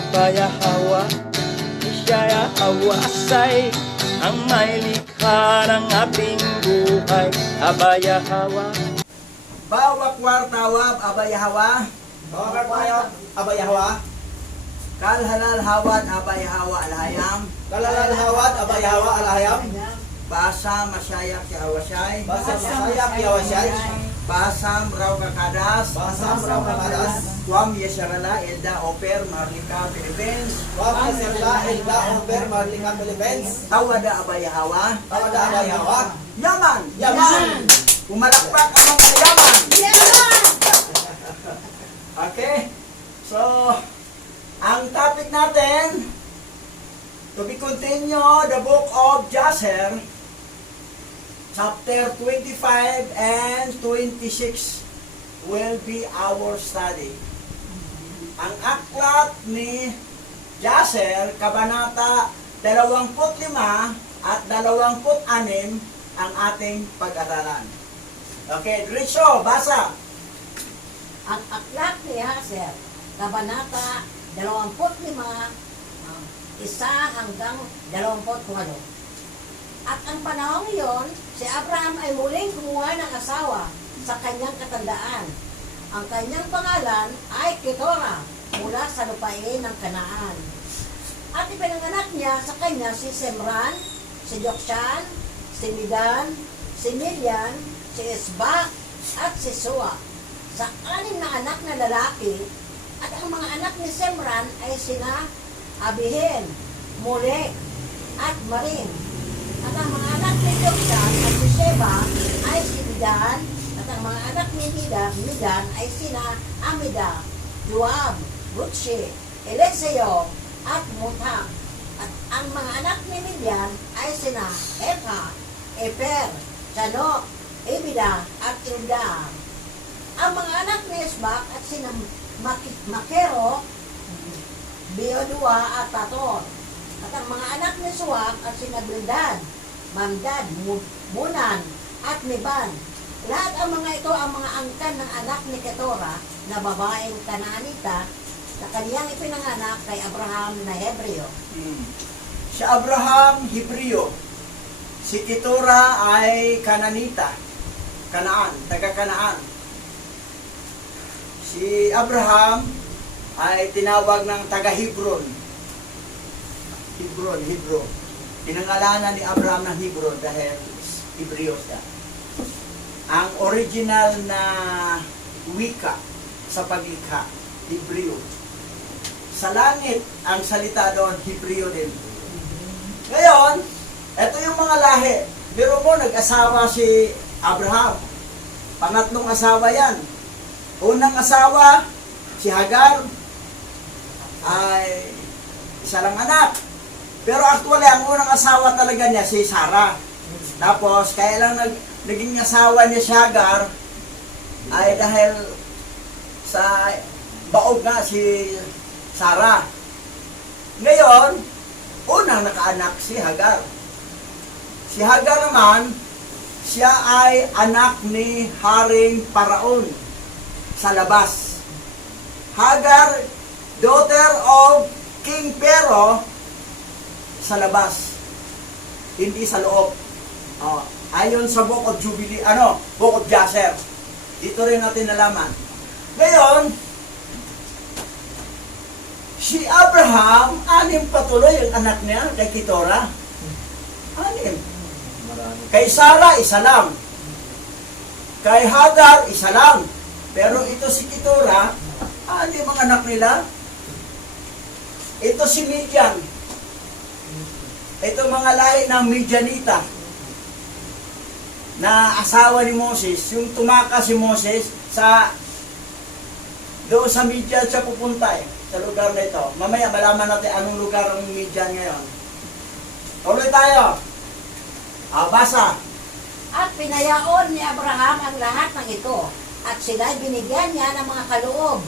Abaya Hawa, Isaya Hawasay, ang may likha ng ating buhay. Abaya Hawa. Bawa kwartawab abayahawa. Bawa kwartawab abayahawa. Kalhalal hawat abayahawa alhayam. Kalalal hawat abayahawa alhayam. Basa masyayak si hawasyay. Basa masayak yawasyay. Basam raw kakadas. Basam raw kakadas. Wam yesarala elda oper Marlika Philippines. Wam yesarala elda oper Marlika Philippines. Tawada abayahawa. Tawada abayahawa. Yaman! Yaman! Pumalakpak ang mga yaman! Yaman! Okay? So, ang topic natin, to be continue, the book of Jasher, chapter 25 and 26 will be our study. Ang aklat ni Jasher, kabanata 25 at 26 ang ating pag-aralan. Okay, diretso, basa. Ang aklat ni Jasher, kabanata 25, 1 hanggang 24. At ang panahon iyon, si Abraham ay muling kumuha ng asawa sa kanyang katandaan. Ang kanyang pangalan ay Ketura mula sa lupain ng Kanaan. At ipinanganak niya sa kanya si Semran, si Jokshan, si Midan, si Milyan, si Isbak, at si Sua. Sa 6 na anak na lalaki, at ang mga anak ni Semran ay sina Abihen, Molek, at Marin. At ang mga anak ni Jokshan at si Sheba ay si Midan, at ang mga anak ni Midan ay sina Amida, Joab, Butshi, Eliseo, at Mutak. At ang mga anak ni Milyan ay sina Eka, Eper, Chanok, Ebida, at Ilda. Ang mga anak ni Isbak at sina Makero, Biodua at Tator. At ang mga anak ni Suwak at sina Bildad, Mamdad, Munan, at Miban. Lahat ang mga ito ang mga angkan ng anak ni Ketura na babaeng Kanaanita na kaniyang ipinanganak kay Abraham na Hebreo. Si Abraham, Hebreo. Si Ketura ay Kananita. Kanaan, taga-Kanaan. Si Abraham ay tinawag ng taga-Hebron. Hebron. Pinangalanan ni Abraham ng Hebron dahil Hebreo siya. Ang original na wika sa paglikha, Hebreo. Sa langit, ang salita doon, Hebreo din. Ngayon, ito yung mga lahi. Biro mo, nag-asawa si Abraham. Pangatlong asawa yan. Unang asawa, si Hagar, ay isa lang anak. Pero actually, ang unang asawa talaga niya, si Sarah. Tapos, kaya lang naging asawa niya si Hagar, ay dahil sa baog nga si Sarah. Ngayon, unang nakaanak si Hagar. Si Hagar naman, siya ay anak ni Haring Paraon sa labas. Hagar, daughter of King Pero sa labas. Hindi sa loob. Ayon sa Book of Jubilee, Book of Jasher. Dito rin natin nalaman. Ngayon, si Abraham, 6 patuloy ang anak niya kay Ketura. 6. Kay Sarah, 1 lang. Kay Hagar, 1 lang. Pero ito si Ketura, 6 ang anak nila. Ito si Midian. Ito mga lahi ng Midianita na asawa ni Moses. Yung tumakas si Moses doon sa Midian siya pupunta sa lugar na ito. Mamaya malaman natin anong lugar ang Midian ngayon. Tuloy tayo. Basa. At pinayaon ni Abraham ang lahat ng ito, at sila'y binigyan niya ng mga kaloob,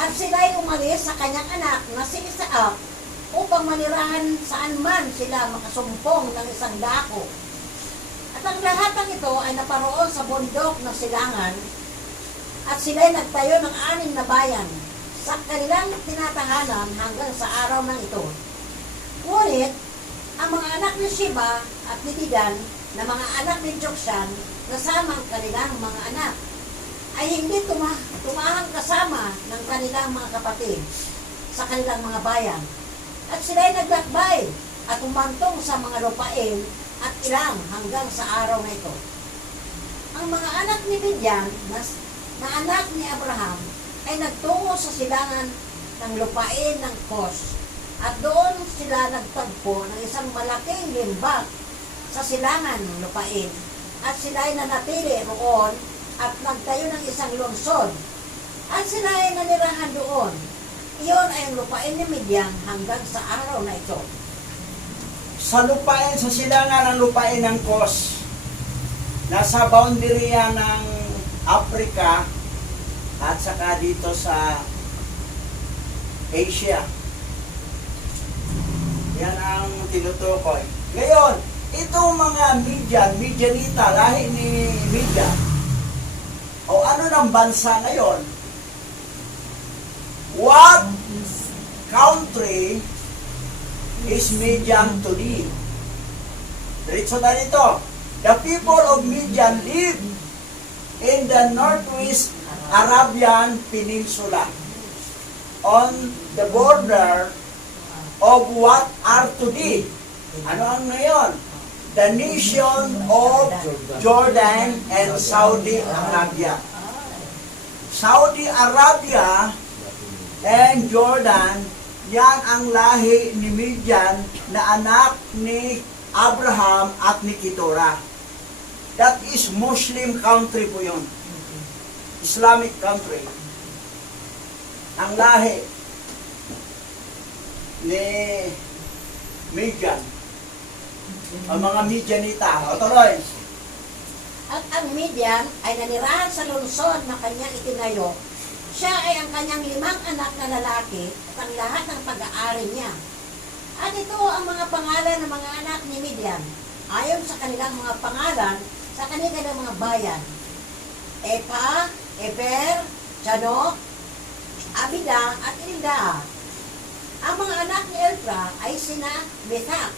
at sila'y umalis sa kanyang anak na si Isaac upang manirahan saan man sila makasumpong ng isang dako. At ang lahat ng ito ay naparoon sa bundok ng silangan, at sila'y nagtayo ng 6 na bayan, sa kanilang tinatahanan hanggang sa araw ng ito. Ngunit, ang mga anak ni Sheba at ni Didan na mga anak ni Jokshan kasama ang kanilang mga anak ay hindi tumahang kasama ng kanilang mga kapatid sa kanilang mga bayan. At sila'y naglakbay at umantong sa mga lupain at ilang hanggang sa araw na ito. Ang mga anak ni Midian na anak ni Abraham ay nagtungo sa silangan ng lupain ng Kos at doon sila nagtagpo ng isang malaking limbag sa silangan ng lupain at sila ay nanatili roon at nagtayo ng isang lungsod at sila ay nanirahan doon. Iyon ay ang lupain ni Midian hanggang sa araw na ito. Sa lupain, sa silangan ng lupain ng Kos, nasa boundary yan ng Africa at saka dito sa Asia. Yan ang tinutukoy. Ngayon, itong mga Midianita, lahi ni Midian, o ano ng bansa ngayon? What country is Midian today? Diretso na dito. The people of Midian live in the northwest Arabian Peninsula on the border of what are today. Ano ang ngayon? The nation of Jordan and Saudi Arabia. Saudi Arabia and Jordan, yan ang lahi ni Midian na anak ni Abraham at ni Keturah. That is Muslim country po yun. Islamic country. Ang lahi ni Midian. Ang mga Midianita. O tuloy. At ang Midian ay nanirahan sa lungsod na kanyang itinayo. Siya ay ang kanyang 5 anak na lalaki at ang lahat ng pag-aari niya. At ito ang mga pangalan ng mga anak ni Midian, ayon sa kanilang mga pangalan sa kanilang mga bayan. Epa, Eber, Chanok, Abida at Ilda. Ang mga anak ni Eltra ay sina Methak,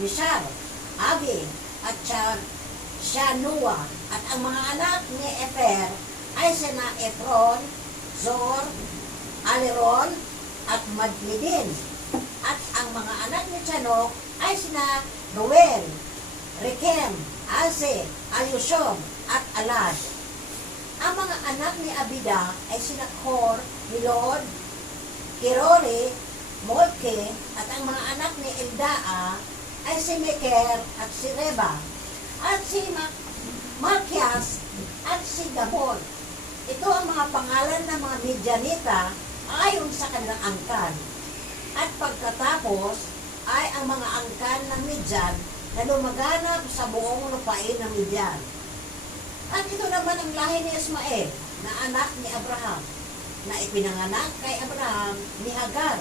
Mishar, Abi at Shanua. At ang mga anak ni Eper ay sina Efron, Zor, Aleron at Madlidin. At ang mga anak ni Chanok ay sina Ruel, Rekem, Ase, Ayushom at Alad. Ang mga anak ni Abida ay sina Kor, Milod, Kirori, Molke, at ang mga anak ni Eldaa ay si Meker at si Reba, at si Malkias at si Gabon. Ito ang mga pangalan ng mga Midianita ayon sa kanilang angkan. At pagkatapos ay ang mga angkan ng Midian na lumaganap sa buong lupain ng Midian. At ito naman ang lahi ni Ismael na anak ni Abraham, na ipinanganak kay Abraham ni Hagar,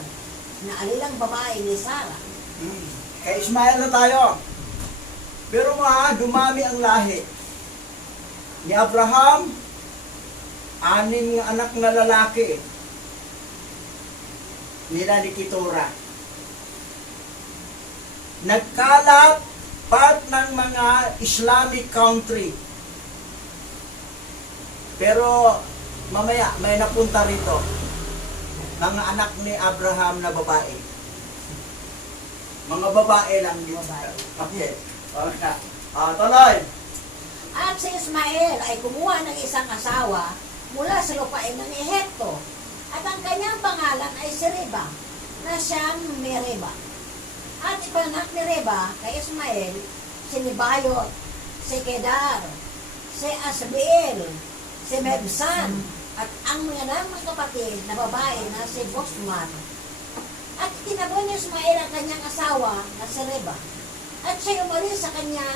na alilang babae ni Sarah. Kay Ismael na tayo. Pero dumami ang lahi. Ni Abraham, 6 anak na lalaki. Nila ni Keturah. Nagkalat part ng mga Islamic country. Pero mamaya may napunta rito. Mga anak ni Abraham na babae. Mga babae lang dito. Okay. Okay. Tuloy. At si Ismael ay kumuha ng isang asawa mula sa lupain ng Ehipto. At ang kanyang pangalan ay si Reba, na siyang Mereba. At ipanak ni Reba kay Ismael si Nebayot, si Kedar, si Asbeel, si Mebsan, at ang mga namang kapatid na babae na si Bosman. At tinabon ni Ismael ang kanyang asawa na si Reba. At siya umalis sa kanya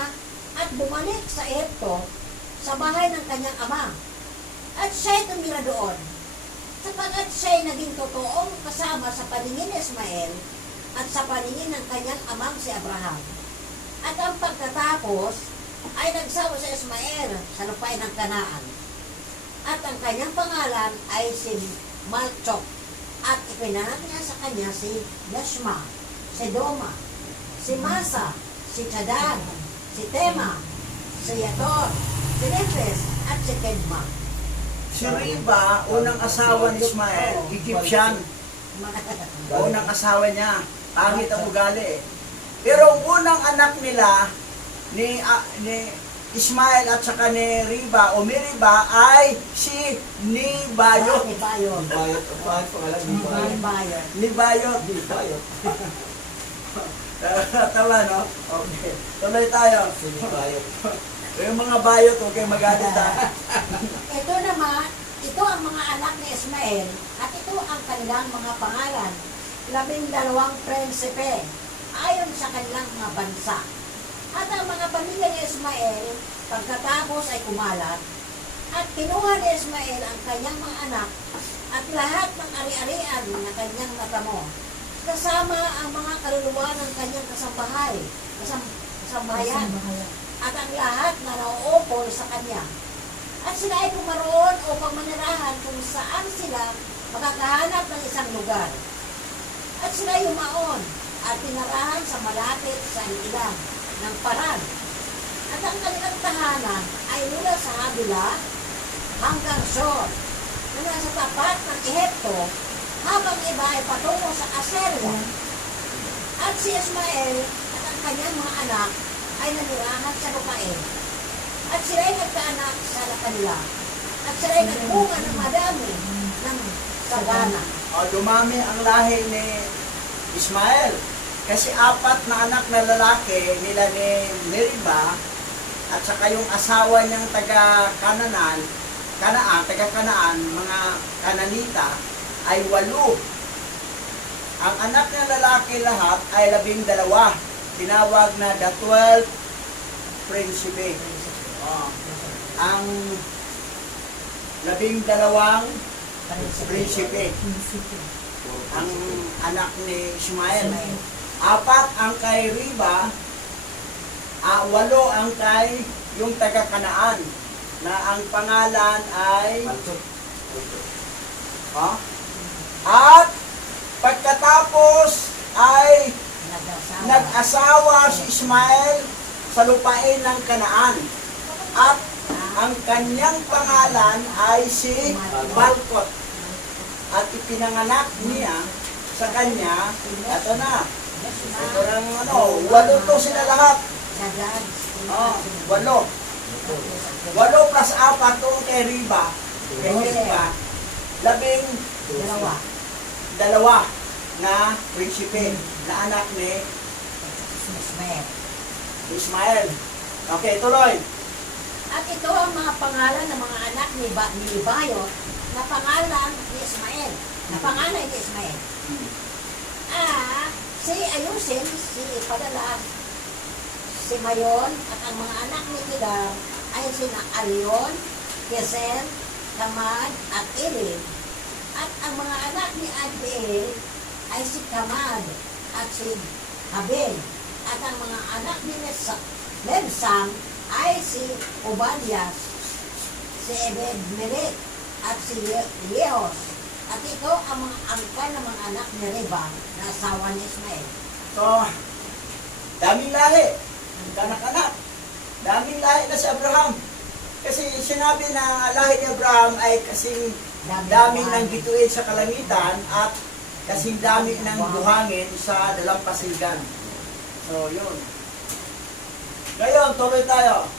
at bumalik sa Ehipto sa bahay ng kanyang ama. At siya'y tumira doon, sapagkat siya'y naging totoong kasama sa paningin ni Ismael at sa paningin ng kanyang amang si Abraham. At ang pagkatapos ay nagsawa si Ismael sa lupain ng Kanaan. At ang kanyang pangalan ay si Malchok. At ipinanak niya sa kanya si Yashma, si Doma, si Masa, si Chadad, si Tema, si Yator, si Nefes, at si Kedma. Si Riba, unang asawa ni Ismael, Egyptian. Unang asawa niya. Pangit ang ugali eh. Pero ang unang anak nila ni Ismael at saka ni Riba o Meriba ay si Nibayot. Nibayot. Bayot. Paano pangalan? Nibayot. Nibayot. Bayot. Tawa, no? Okay. Tuloy tayo. Bayot. Yung mga bayot, okay, magalit ha. Ito naman, ito ang mga anak ni Ismael at ito ang kanilang mga pangalan. 12 prinsipe ayon sa kanilang mga bansa. At ang mga pamilya ni Ismael, pagkatapos ay kumalat, at kinuha ni Ismael ang kanyang mga anak at lahat ng ari-arian na kanyang natamo, kasama ang mga kaluluwa ng kanyang kasambahayan, at ang lahat na nauupol sa kanya. At sila ay pumaroon upang manirahan kung saan sila makakahanap ng isang lugar. At sila yumaon at tinarahan sa malapit sa ilang ng Paran. At ang kanilang tahanan ay mula sa Habila hanggang Shor, na nasa tapat ng Ehipto, habang iba ay patungo sa Assyria. At si Ismael at ang kanyang mga anak ay nanirahan sa lupain. At sila ay nagkaanak sa kanila. At sila ay nagbunga ng madami ng sagana. O, dumami ang lahi ni Ismael. Kasi 4 na anak na lalaki nila ni Meriba at saka yung asawa niyang taga-Kanaan, mga Kananita ay 8. Ang anak ng lalaki lahat ay 12. Tinawag na the 12 Principe. Ang 12 Principe. Ang anak ni Ismael. 4 ang kay Riba, 8 ang kay yung taga-Kanaan na ang pangalan ay at pagkatapos ay nag-asawa si Ismael sa lupain ng Kanaan at ang kanyang pangalan ay si Malkot at ipinanganak niya sa kanya, ito na, ito ng 8 to sila lahat. 8 plus 4 to kay Riba, 12 na prinsipe na anak ni Ismael. Okay, tuloy. At ito ang mga pangalan ng mga anak ni Bayot na pangalan ni Ismael. Na pangalan ni Ismael. Si Ayusin, si Padalas, si Mayon, at ang mga anak ni Kedar ay sina Alion, Keser, Tamad, at Irin. At ang mga anak ni Adbeel ay si Tamad at si Habel. At ang mga anak ni Lebsam ay si Obadias, si Ebed-Melech, at si Leos. At ito ang mga angkan ng mga anak ni Riba na asawa ni Ismael. So, daming lahi. Kanak-anak. Daming lahi na si Abraham. Kasi sinabi na lahi ni Abraham ay kasing daming ng bituin sa kalangitan at kasing dami ng buhangin sa dalampasigan. So, yun. Ngayon, tuloy tayo.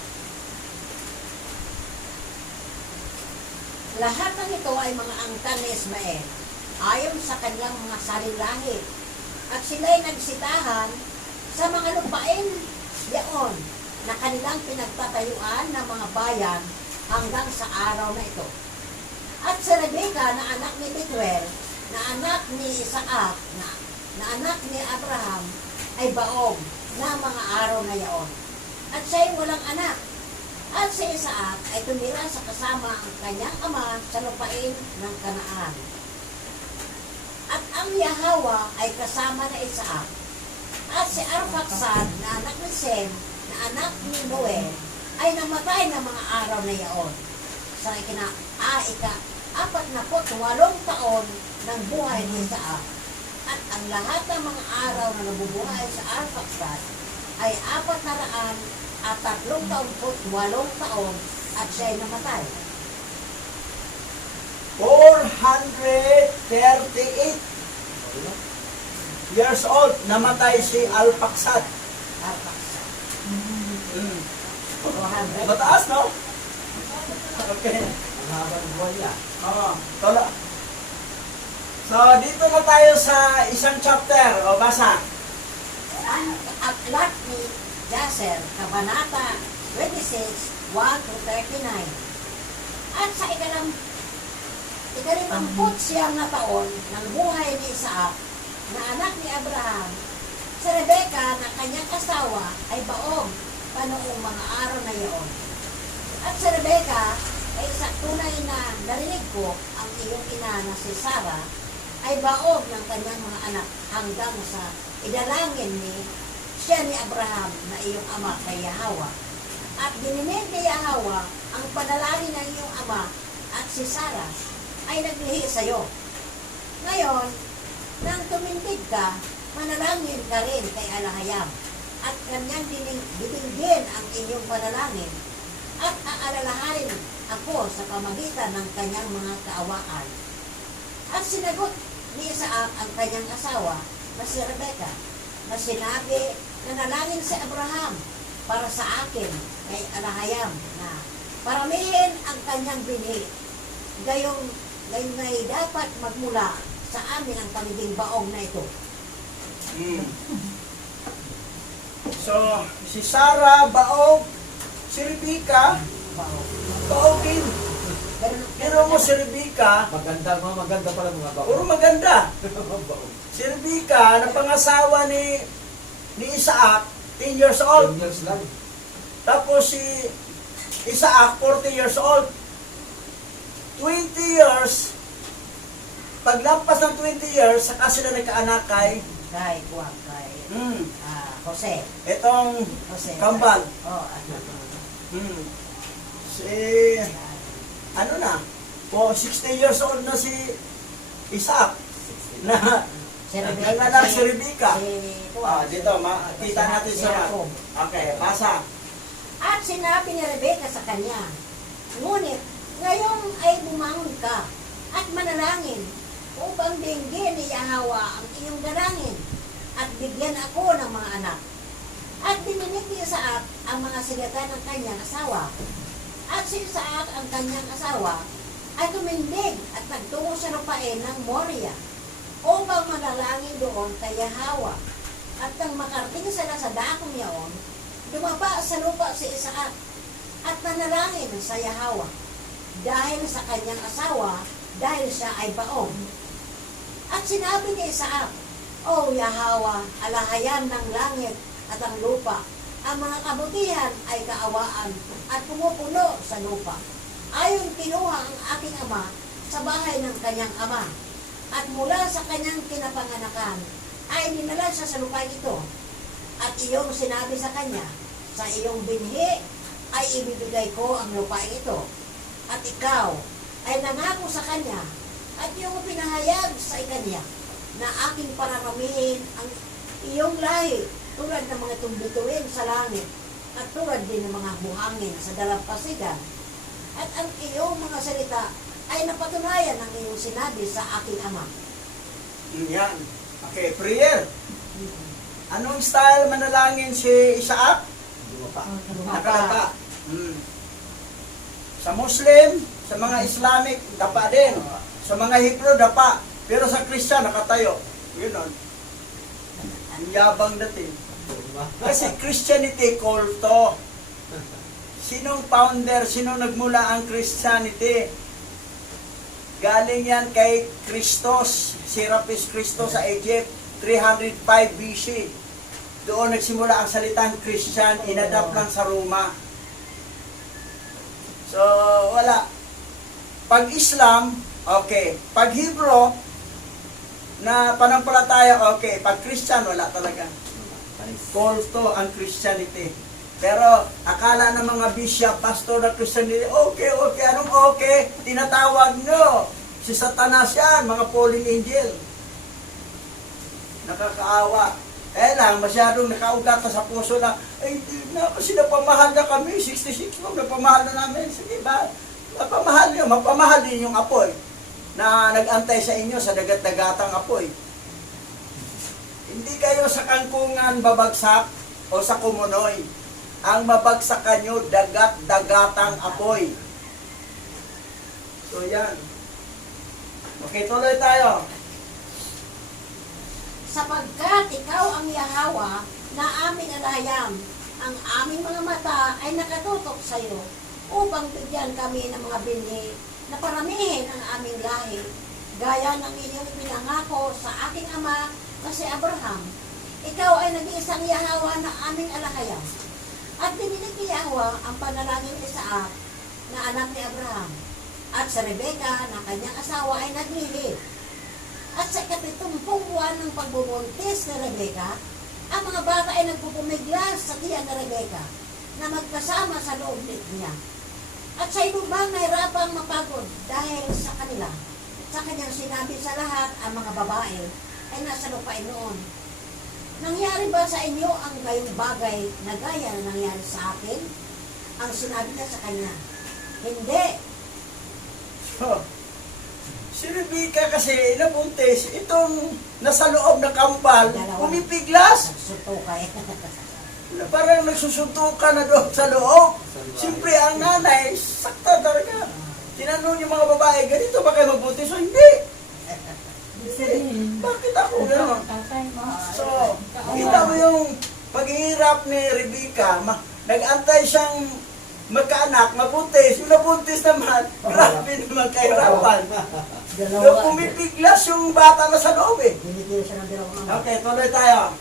Lahat ng ito ay mga angkan ni Ismael, ayon sa kanilang mga sarilahi. At sila'y nagsitahan sa mga lupain yaon na kanilang pinagtatayuan ng mga bayan hanggang sa araw na ito. At si Rebecca na anak ni Betuel, na anak ni Isaac, na anak ni Abraham, ay baog na mga araw na yaon. At siya'y walang anak. At si Isaac ay tumira sa kasama ang kanyang ama sa lupain ng Kanaan. At ang Yahawa ay kasama na Isaac. At si Arphaxad na anak ni Sem, na anak ni Noe, ay namatay ng mga araw na yaon. Sa 48 taon ng buhay ni Isaac. At ang lahat ng mga araw na nabubuhay sa Arphaxad ay 438 taon at siya'y namatay. 438 years old, namatay si Arphaxad. Arphaxad. Mm. 400. Mataas, no? Okay. Habang buwan niya. Oo. Tolo. So, dito na tayo sa isang chapter. O, basa. Ang aklat ni Jasher, Kabanata 26, 1-39. At sa ika-50 na taon ng buhay ni Isaac, na anak ni Abraham, si Rebecca na kanyang asawa ay baog pa noong mga araw na iyon. At si Rebecca ay sa tunay na narinig ko ang iyong ina na si Sarah ay baog ng kanyang mga anak hanggang sa idalangin siya ni Abraham na iyong ama kay Yahweh. At dininig ni Yahweh ang panalangin ng iyong ama at si Sarah ay naglihi sa iyo. Ngayon, nang tumindig ka, manalangin ka rin kay Alahayam at kanyang dinigin ang inyong panalangin at aalalahanin ako sa pamagitan ng kanyang mga kaawaan. At sinagot ni Isaac ang kanyang asawa na si Rebecca na sinabi na nalangin si Abraham para sa akin kay Alahayam na paramihin ang kanyang binhi. Gayong ay dapat magmula sa amin ang pagiging baog na ito. So, si Sarah, baog. Si Rebecca, baog din. Pero mo si Rebecca, Maganda pala mga bako. puro maganda. Si Rebecca, na pangasawa ni Isaac, 10 years old. 10 years lang. Tapos si Isaac, 40 years old. 20 years, paglampas ng 20 years, saka sila nagkaanak kay Kay Jose. itong Jose. kambal. Oh, Si, ano na, 60 years old na si Isaac. Na, si Rebecca. nagkaanak si Rebecca. Dito, si makita natin sa map. Jacob. Okay, basa. At sinabi ni Rebecca sa kanya, ngunit ngayon ay bumangon ka at manalangin upang dinggin ni Yahweh ang iyong dalangin at bigyan ako ng mga anak. At dininig ni Isaac ang mga salita ng kanyang asawa. At si Isaac ang kanyang asawa ay tumindig at nagtungo sa lupain ng Moria upang manalangin doon kay Yahweh. At nang makarating sila sa dakong yaon, dumapa sa lupa si Isaac at manalangin sa Yahweh dahil sa kanyang asawa, dahil siya ay baog. At sinabi ni Isaac, O Yahweh, alahayam ng langit at ang lupa, ang mga kabutihan ay kaawaan at pumupuno sa lupa. Ayon kinuha ang aking ama sa bahay ng kanyang ama, at mula sa kanyang kinapanganakan ay dinala siya sa lupain ito. At iyong sinabi sa kanya, sa iyong binhi ay ibibigay ko ang lupain ito. At ikaw ay nangako sa kanya at iyong pinahayag sa kanya na aking pararamihin ang iyong lahi tulad ng mga tumbituin sa langit at tulad din ng mga buhangin sa dalampasigan. At ang iyong mga salita ay napatunayan ng iyong sinabi sa aking ama. Yan. Okay, prayer. Anong style manalangin si Isaac? Nakalapa. Sa Muslim, sa mga Islamic, dapa din. Sa mga Hebrew, dapa. Pero sa Christian, nakatayo. Yun on. Ang yabang dating. Kasi Christianity, kulto. Sinong founder, sinong nagmula ang Christianity? Galing yan kay Christos, Serapis Christos sa Egypt, 305 BC. Doon nagsimula ang salitang Christian, inadapt lang sa Roma. So, wala. Pag Islam, okay. Pag Hebrew, na panampalataya, okay. Pag Christian, wala talaga. Kulto ang Christianity. Pero, akala ng mga bishop, pastor na Christianity, okay. Anong okay? tinatawag nyo. Si Satanas yan, mga fallen angel. Nakakaawa. Kaya lang, masyadong nakaugat na sa puso na, ay, hindi na, kasi napamahal na kami, 66 mo, napamahal na namin. Sige ba? Mapamahal nyo, mapamahal din yung apoy na nag-antay sa inyo sa dagat-dagatang apoy. Hindi kayo sa kangkungan babagsak o sa kumunoy. Ang mabagsakan nyo, dagat-dagatang apoy. So yan. Okay, tuloy tayo. Sapagkat ikaw ang Yahawa na aming alayam, ang aming mga mata ay nakatutok sa iyo upang bigyan kami ng mga binhi na paramihin ang aming lahi, gaya ng inyong pinangako sa aking ama na si Abraham. Ikaw ay nag-iisang Yahawa na aming alahayam. At dininig ni Yahawa ang panalangin ni Isaac na anak ni Abraham. At sa Rebeka na kanyang asawa ay naglilid. At sa 70 buwan ng pagbubuntis ni Rebeka, ang mga bata ay nagpupumiglas sa tiyan ni Rebeka na magkasama sa loob niya. At sa ilubang nahirapang mapagod dahil sa kanila. Sa kanyang sinabi sa lahat, ang mga babae ay nasa lupain noon. Nangyari ba sa inyo ang gayong bagay na gaya na nangyari sa akin? Ang sinabi niya sa kanya, hindi. So, si Rebecca kasi nabuntis, itong nasa loob ng kambal, pumipiglas. Nagsutukay. Parang nagsusuntukan na doon sa loob. Siyempre, ang nanay, sakta talaga. Tinanong yung mga babae, ganito ba kayo magbuntis? So, hindi. Bakit ako gano'n? So, kita mo yung paghihirap ni Rebecca, nag-antay siyang magkaanak, mabuntis. Yung nabuntis naman, grabe naman kahirapan. So, pumipiglas yung bata na sa loob eh. Binigyan siya ng dalawang ama. Okay, tuloy tayo.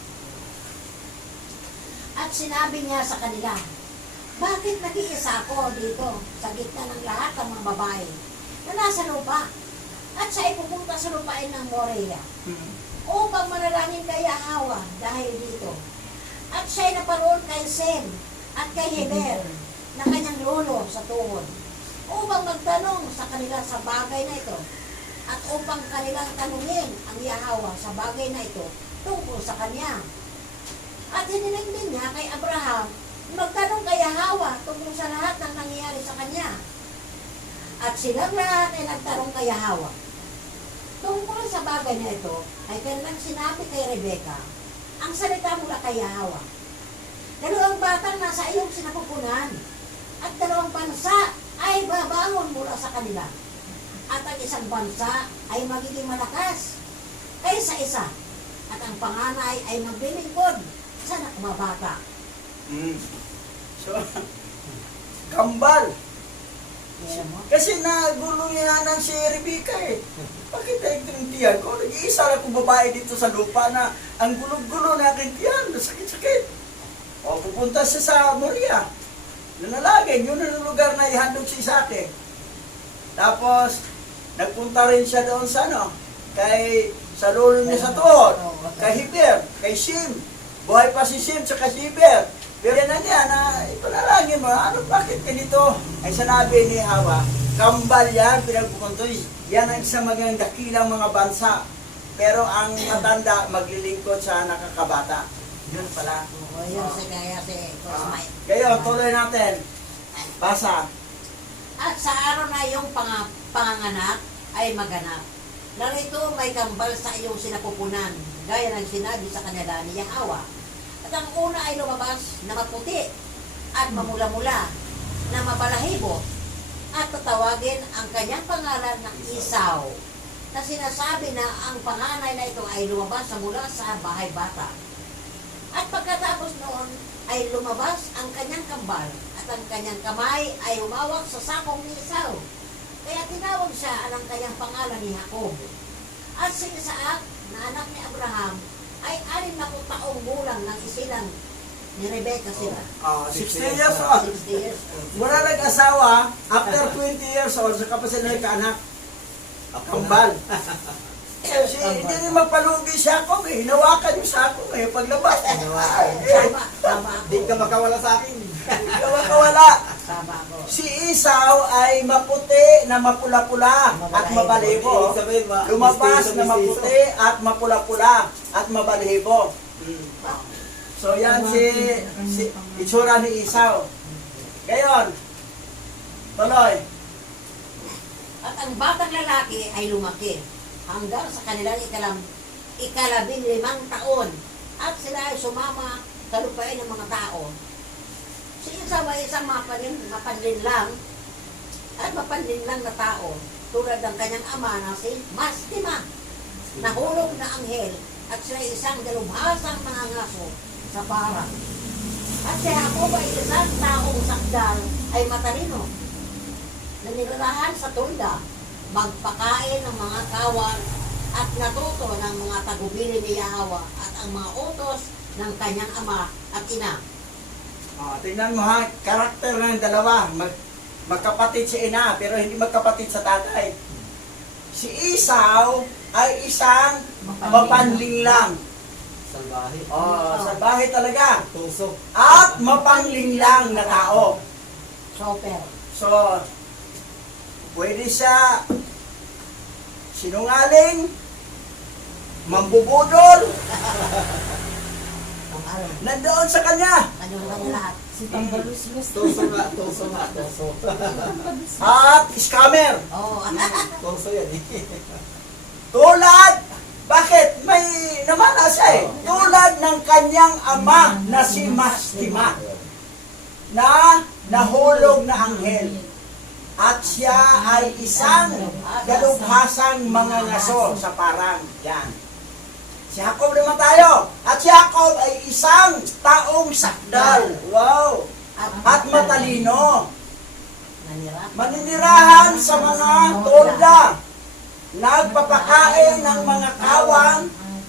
At sinabi niya sa kanila, bakit nag-iisa ako dito sa gitna ng lahat ng mga babae na nasa lupa at siya ay pupunta sa lupain ng Moria upang manalangin kay Yahawa dahil dito. At siya ay naparoon kay Sem at kay Heber na kanyang lolo sa tuhod upang magtanong sa kanila sa bagay na ito at upang kanilang tanungin ang Yahawa sa bagay na ito tungkol sa kanya. At hiniling din niya kay Abraham magtanong kay Yahawa tungkol sa lahat ng nangyayari sa kanya. At silang lahat ay nagtanong kay Yahawa. Tungkol sa bagay na ito, ay kanilang sinabi kay Rebecca ang salita mula kay Yahawa. Dalawang batang nasa iyong sinapupunan at dalawang bansa ay babangon mula sa kanila. At ang isang bansa ay magiging malakas kaysa isa. At ang panganay ay maglilingkod sa nakamabata. So, kambal. Kasi nagulo niya ng si Rebecca eh. Bakit ang tiyan ko? Nag-iisa lang kong babae dito sa lupa na ang gulo-gulo na aking tiyan. Sakit-sakit. O, pupunta siya sa Moria. Nanalagin, yun ang lugar na ihandog si Isaac eh. Tapos, nagpunta rin siya doon sa sa lolo niya sa tuhod, kay Heber, kay Shem. Buhay pa si Shem sa Heber. Pero yan na niya na ipanalangin mo, bakit ganito? Ay sanabi ni Hawa, kambal yan, pinagpupuntoy. Yan ang isang magandang dakilang mga bansa. Pero ang matanda, maglilingkod sa nakakabata. Yun pala. Yun si kaya si Cosmite. Kayo, tuloy natin. Basa. At sa araw na iyong panganganak ay maganap. Narito may kambal sa iyong sinapupunan, gaya ng sinabi sa kanila ni Yahawa. At ang una ay lumabas na maputi at mamula-mula na mabalahibo at tatawagin ang kanyang pangalan ng Isaw, na sinasabi na ang panganay na ito ay lumabas sa mula sa bahay bata. At pagkatapos noon ay lumabas ang kanyang kambal at ang kanyang kamay ay humawak sa sakong ni Isaw. Kaya tinawag siya ang kanyang pangalan ni Jacob. At si Isaac na anak ni Abraham ay 60 taong gulang nang isilang ni Rebecca sila. 60 years old. 60 years old. Mula nag-asawa, after 20 years old, saka pa sila nagkaanak. Kambal. Kasi hindi rin magpalugi si Jacob eh. Hinawakan yung Jacob eh. Paglabas. Tama. Di ka makawala sa akin. Hindi ka makawala. Sama ko. Si Esau ay maputi na mapula-pula at mabalibo. Ibig sabihin, Lumabas mistiso, na mistiso. maputi at mapula-pula at mabalibo. Mm. So yan si itsura ni Esau. Ngayon, tuloy. At ang batang lalaki ay lumaki hanggang sa kanilang ikalabing-limang taon. At sila ay sumama sa lupain ng mga tao. Si Esau ay isang mapanlinlang at mapanlinlang na tao tulad ng kanyang ama na si Mastima. Nahulog na anghel at siya ay isang dalubhasang nangangaso sa parang. At si Jacob ay isang taong sakdal ay matalino. Nanirahan sa tulda, magpakain ng mga kawan at natuto ng mga tagubilin ni Yahweh at ang mga utos ng kanyang ama at ina. Tingnan mo ha, karakter ng dalawa. Magkapatid si ina, pero hindi magkapatid sa tatay. Si Esau ay isang mapanlinglang. Salbahe. Salbahe talaga. Tusok. At mapanglinglang na tao. Chopper. So, pwede siya sinungaling, mambubudol, Ang alam. nandoon sa kanya. Ano lang lahat. Tuso nga, tuso nga, tuso. At scammer. Oo. Tuso yan eh. Tulad, bakit? May namana siya eh. Tulad ng kanyang ama na si Mastima na nahulog na anghel. At siya ay isang dalubhasang mga ngaso sa parang. Yan. Si Jacob naman tayo. At si Jacob ay isang taong sakdal. Wow! At matalino. Nanira. Maninirahan sa mga tolda. Nagpapakain ng mga kawang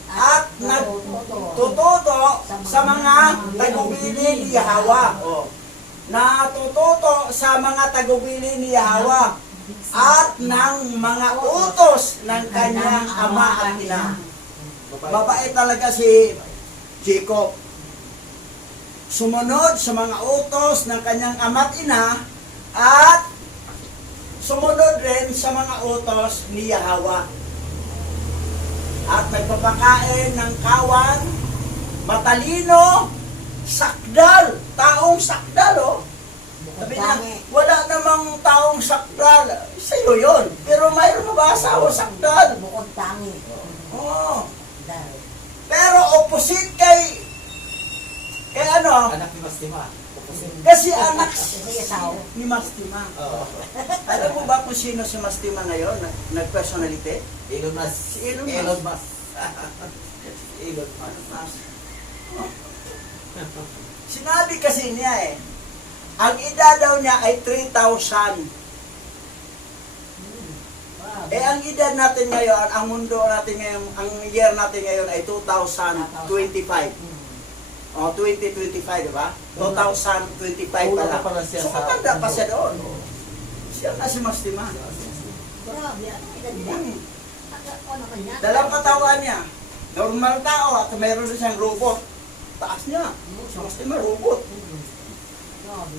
at nagtututo sa mga tagubili ni Yahweh. Natututo sa mga tagubili ni Yahweh at ng mga utos ng kanyang ama at ina. Babae talaga si Jacob. Sumunod sa mga utos ng kanyang ama at ina at sumunod rin sa mga utos ni Yahweh. At nagpapakain ng kawan, matalino, sakdal, taong sakdal, oh. Sabi niya, wala namang taong sakdal. Sa'yo yun. Pero mayroon na ba asawa sakdal? Bukod tangi. Oo. Dahil. Pero opposite kay ano? Anak ni Mastima. Kasi anak Kasi Esau. ni Mastima. Oo. Alam mo ba kung sino si Mastima ngayon? Nag-personality? Elon Musk. Si Elon Musk. Elon Musk. Elon Musk. Sinabi kasi niya eh, ang edad daw niya ay 3,000. Eh ang edad natin ngayon, ang mundo natin ngayon, ang year natin ngayon ay 2025. O, 2025, di ba? 2025 pa Kulang lang. pa pala siya So, sa- matanda pa siya doon. Siya na si Mastima. Grabe, ano edad niya? Ano naman niya? Dalang katawan niya. Normal tao at mayroon na siyang robot. Taas niya. Si Mastima, robot. Grabe.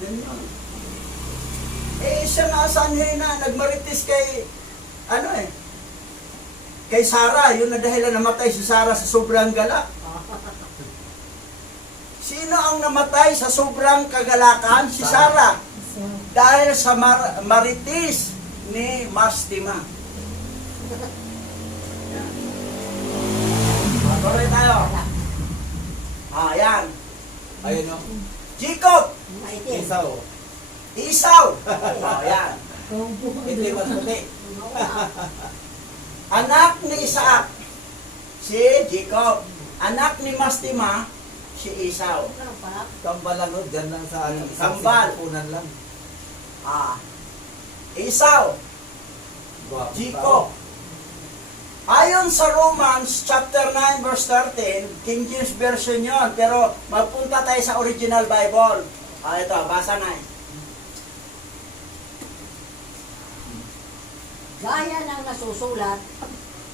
Yan yun. Eh, siya nga sanhin na nagmaritis kay, kay Sarah. Yun na dahilan namatay si Sarah sa sobrang galak. Sino ang namatay sa sobrang kagalakan? Si Sarah. Dahil sa maritis ni Mastima. Tuloy tayo. Yan. Ayun o. Jacob. Maitim. Esau. Esau. Yan. Itim at puti. Anak ni Isaac, si Jacob. Anak ni Mastima, si Esau. Ano pa? Kambal lang o. Diyan lang sa isang Kambal. sinupunan lang. Esau, Guwapo Jacob. Ayon sa Romans chapter 9 verse 13, King James Version yon, pero magpunta tayo sa original Bible. Ito, basa na. Gaya ng nasusulat,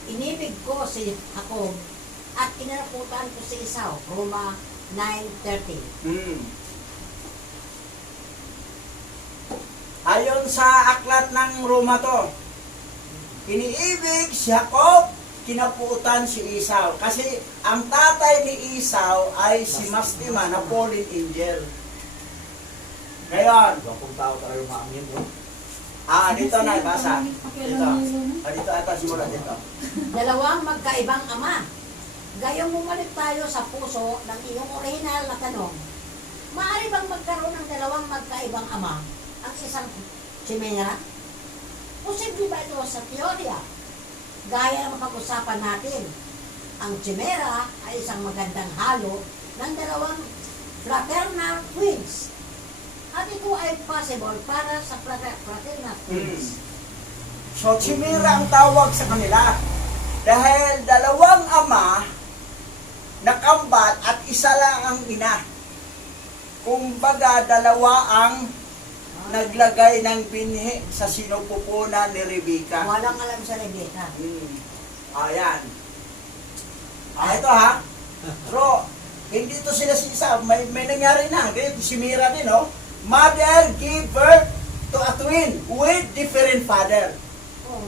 inibig ko si Jacob at kinaraputan ko si Esau. Roma 9:30. Ayon sa aklat ng Roma to, iniibig si Jacob, kinaputan si Esau. Kasi ang tatay ni Esau ay si Mastima na fallen angel. Ngayon, Gapong tao talaga maangin, bro. dito na, basa. Dito. Dito ata simula dito. Dalawang magkaibang ama. Gayong bumalik tayo sa puso ng iyong orihinal na tanong. Maaari bang magkaroon ng dalawang magkaibang ama? Ang isang chimera? Posible ba ito sa teorya? Gaya ng mapag-usapan natin, ang chimera ay isang magandang halo ng dalawang fraternal twins. At ito ay possible para sa fraternal twins. So, chimera ang tawag sa kanila. Dahil dalawang ama nakambal at isa lang ang ina. Kumbaga, dalawa ang naglagay ng binhi sa sinupupunan ni Rebecca. Walang alam sa Rebecca. Ayan. Ito ha. Pero, hindi to sila sisa. May nangyari na. Ganyan, si Mira din, no? Mother gave birth to a twin with different father. Oh.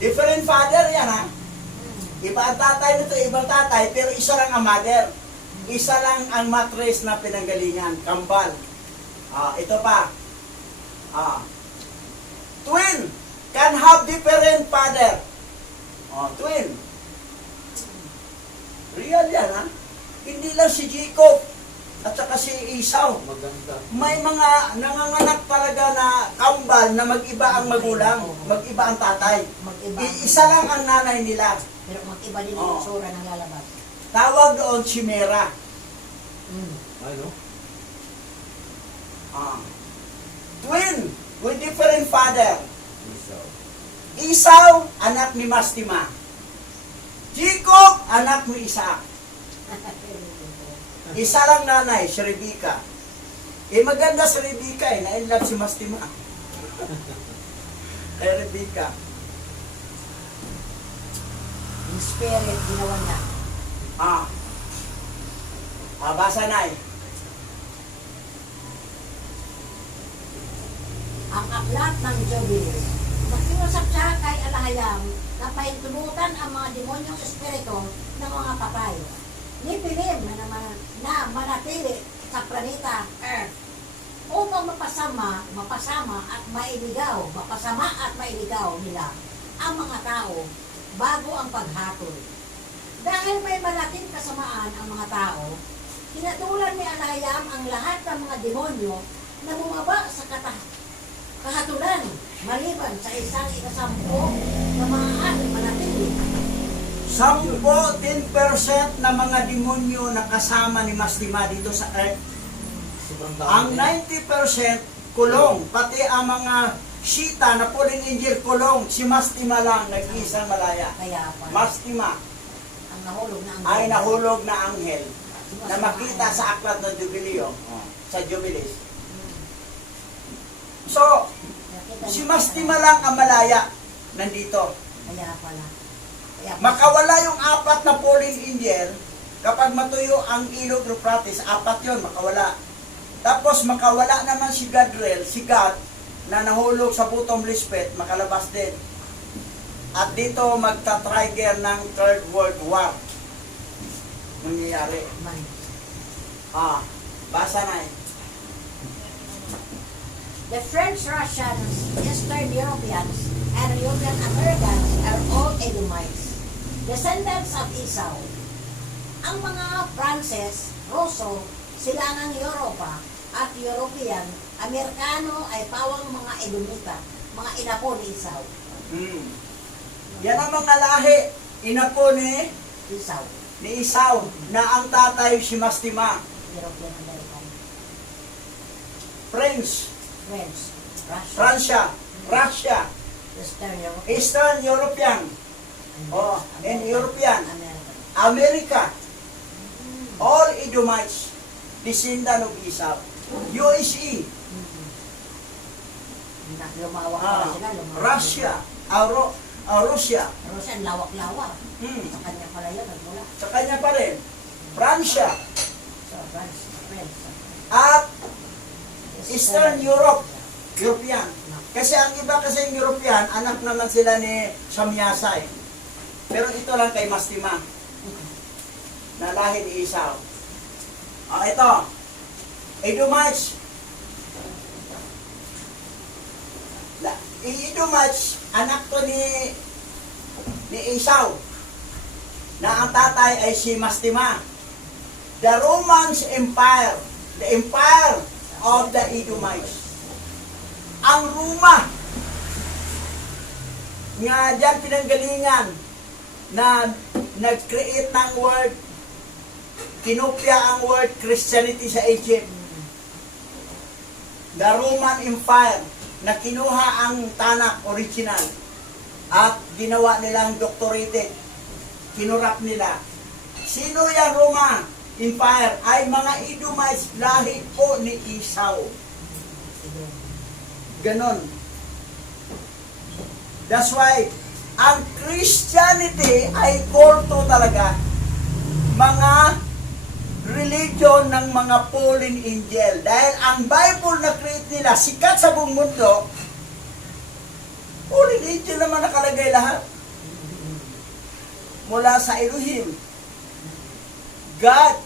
Different father yan, ha? Iba ang tatay nito, ibang tatay, pero isa lang ang mother. Isa lang ang mattress na pinanggalingan, kambal. Ito pa. Twin can have different father. Twin. Real yan, ha? Hindi lang si Jacob at saka si Esau. Maganda. May mga nanganganak talaga na kambal na mag-iba ang magulang, mag-iba ang tatay. Mag-iba. Isa lang ang nanay nila. Pero mag-iba din yung sura ng lalabas. Tawag doon chimera. Ay, no? Twin with different father. Isaw. Esau, anak ni Mastima. Jacob, anak ni Isaac. Isa lang nanay, si Rebecca. Maganda si Rebecca, na-inlove si Mastima. Kay Rebecca. Yung spirit, ginawa niya. Basa na Ang aklat ng Jubilees. Nakiusap siya kay Alahayam na pahintulutan ang mga demonyong espiritu ng mga patay. Nipilim na manatili sa planeta Earth upang mapasama at mailigaw nila ang mga tao bago ang paghatol. Dahil may malaking kasamaan ang mga tao, tinatulan ni Alahayam ang lahat ng mga demonyo na bumaba sa kahatulan maliban sa isang ikasampu na maaari manatili. 10% na mga demonyo na kasama ni Mastima dito sa Earth. Sobrang Ang dami. 90% kulong, pati ang mga Shita na fallen angel kulong, si Mastima lang nag-iisang malaya. Kaya pa, Mastima ang nahulog na ang ay nahulog na anghel na makita sa aklat ng Jubileo, sa Jubilees. So, si Mastima lang ang malaya nandito. Kaya pala. Makawala yung 4 na fallen angel, kapag matuyo ang ilog Euphrates, 4 yun, makawala. Tapos makawala naman si Gadriel, si God, na nahulog sa bottomless pit, makalabas din. At dito magta-trigger ng Third World War. Nangyayari. Basa na The French, Russians, Eastern Europeans, and European Americans are all Edomites, descendants of Esau. Ang mga Frances, Russo, silangang Europa, at European, Amerikano ay pawang mga Edomita, mga inapo ni Esau. Yan ang mga lahi, inapo ni Esau, Esau, na ang tatay si Mastima. European American, French, Russia, Russia, Eastern Europe, Eastern European, and European, American. America, all Edomites, descendant of Esau. USA, Lumawak pa sila, lumawak. Russia, Russia, Russia, lawak-lawak. Sa kanya pala yun, nagmula. sa kanya pa rin, Francia, So, France. at Eastern Europe, European. Kasi ang iba kasi yung European, anak naman sila ni Samyasa eh. Pero ito lang kay Mastima. Na lahi ni Esau. Ito. Edomites. Edomites, anak to ni Esau. Na ang tatay ay si Mastima. The Roman Empire. The Empire of the Edomites. Ang Roma nga dyan pinanggalingan na nag-create ng word, kinopya ang word Christianity sa Egypt. The Roman Empire na kinuha ang Tanakh original at ginawa nilang doctorated, kinurap nila. Sino yung Roma Empire? Ay mga Edomites, lahi po ni Esau. Ganon. That's why, ang Christianity ay kulto talaga. Mga religion ng mga fallen angel. Dahil ang Bible na create nila, sikat sa buong mundo, fallen angel naman nakalagay lahat. Mula sa Elohim, God,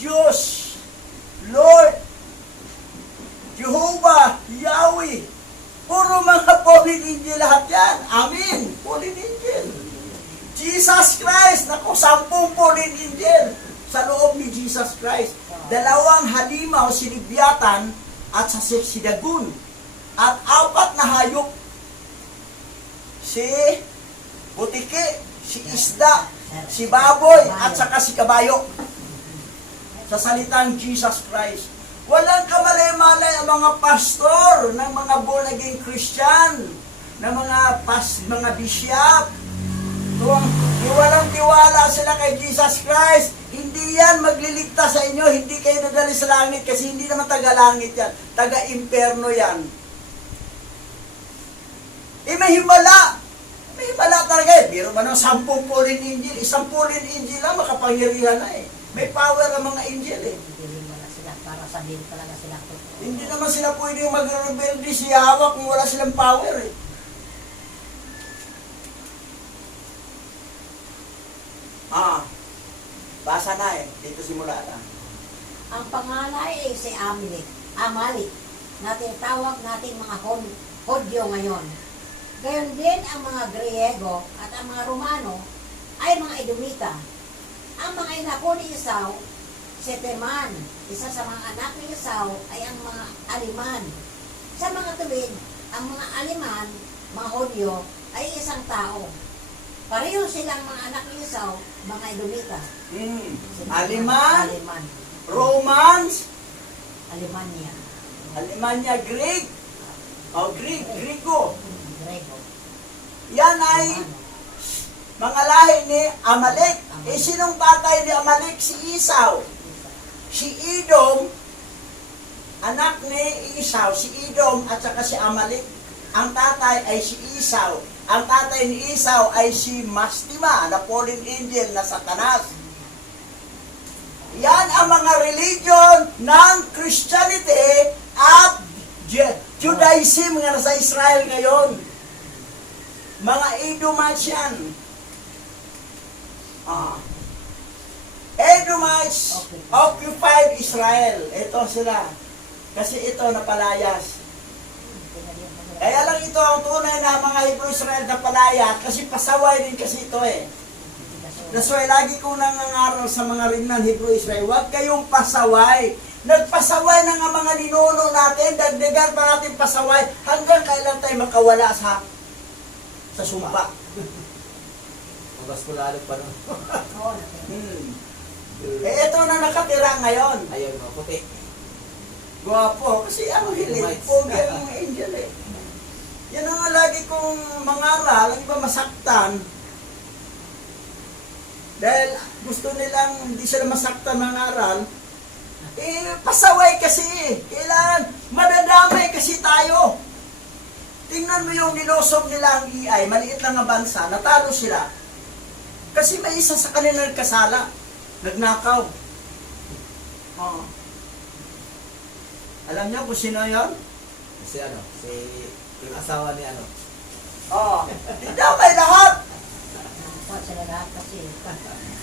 Diyos, Lord, Jehovah, Yahweh, puro mga fallen angel lahat yan. Amen. Fallen angel. Jesus Christ, naku, 10 fallen angel sa loob ni Jesus Christ. 2 halimaw si Libyatan at si Dagon. At 4 na hayop. Si Butiki, si Isda, si Baboy, at saka si Kabayo. Sa salitang Jesus Christ. Walang kamalay-malay ang mga pastor ng mga born-again Christian, ng mga bishop. Kung walang tiwala sila kay Jesus Christ, hindi yan magliligtas sa inyo, hindi kayo nadali sa langit kasi hindi naman taga-langit yan, taga-imperno yan. May himala. May himala talaga eh. Biro man ng 10 fallen angel, 1 fallen angel lang, makapangyarihan na eh. May power ang mga angel eh. Para sabihin talaga sila. Hindi naman sila pwede mag-rebelde si Yahweh kung wala silang power eh. Basa na eh. Dito simula na. Ang panganay ay si Amalek, na tinatawag nating mga Hodyo ngayon. Gayon din ang mga Griego at ang mga Romano ay mga Edomita. Ang mga inapo ni Esau, si Teman, isa sa mga anak ni Esau ay ang mga Aliman. Sa mga tuwid, ang mga Aliman, mga Hodyo, ay isang tao. Pareho silang mga anak ni Esau, mga Edomita. Aliman, Aliman. Romans, Alemania. Alemanya, Greek, Griego. Grego. Yan ay mga lahi ni Amalek. Sinong tatay ni Amalek? Si Esau. Si Edom, anak ni Esau, si Edom at saka si Amalek. Ang tatay ay si Esau. Ang tatay ni Esau ay si Mastima, na fallen angel na Satanas. Yan ang mga religion ng Christianity at Judaism nga nasa Israel ngayon. Mga Edomites yan. Edomites occupied Israel. Ito sila. Kasi ito napalayas. Kaya lang ito ang tunay na mga Hebrew Israel na palaya kasi pasaway din kasi ito eh. That's why lagi kong nangangaral sa mga ringnan Hebrew Israel, huwag kayong pasaway. Nagpasaway na nga mga ninuno natin, dagdagan pa natin pasaway hanggang kailan tayo makawala sa sumpa. Mas kulalog pa nun. Ito na nakatira ngayon. Ayun, puti. Gwapo, kasi ang hilig, pogi ang mga angel eh. Yan ang lagi kong mangaral, ang iba masaktan. Dahil gusto nilang hindi sila masaktan ng aral, pasaway kasi eh. Kailangan, madadamay kasi tayo. Tingnan mo yung nilosob nila ang EI, maliit lang na bansa, natalo sila. Kasi may isa sa kanila nagkasala, nagnakaw. Alam niyo kung sino yun? Si yung asawa ni Oh, dinamay lahat. Sila lahat kasi.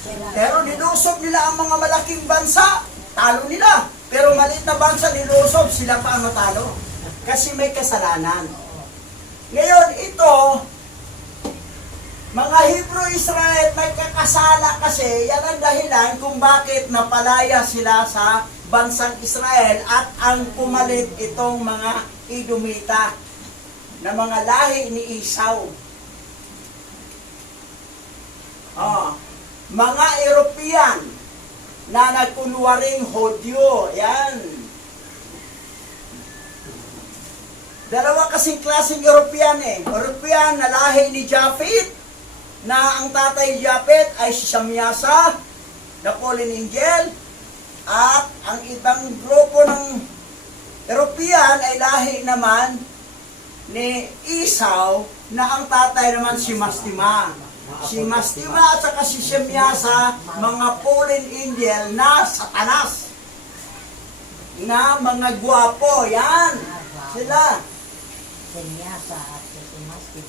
Sila, Pero nilusob nila ang mga malaking bansa, talo nila. Pero maliit na bansa nilusob, sila pa ang natalo. Kasi may kasalanan. Ngayon, ito, mga Hebrew Israel nagkakasala kasi yan ang dahilan kung bakit napalaya sila sa bansang Israel at ang pumalit itong mga Edomita na mga lahi ni Esau. Mga European na nagkunwaring Hodyo. Yan. Dalawa kasing klaseng European European na lahi ni Japhet, na ang tatay Japhet ay si Samyasa, na fallen angel, at ang ibang grupo ng European ay lahi naman ni Esau, na ang tatay naman si Mastima. Si Mastima at saka si Samyasa, mga fallen angel na satanas, na mga gwapo. Yan. Sila. Senyasa at Semastin.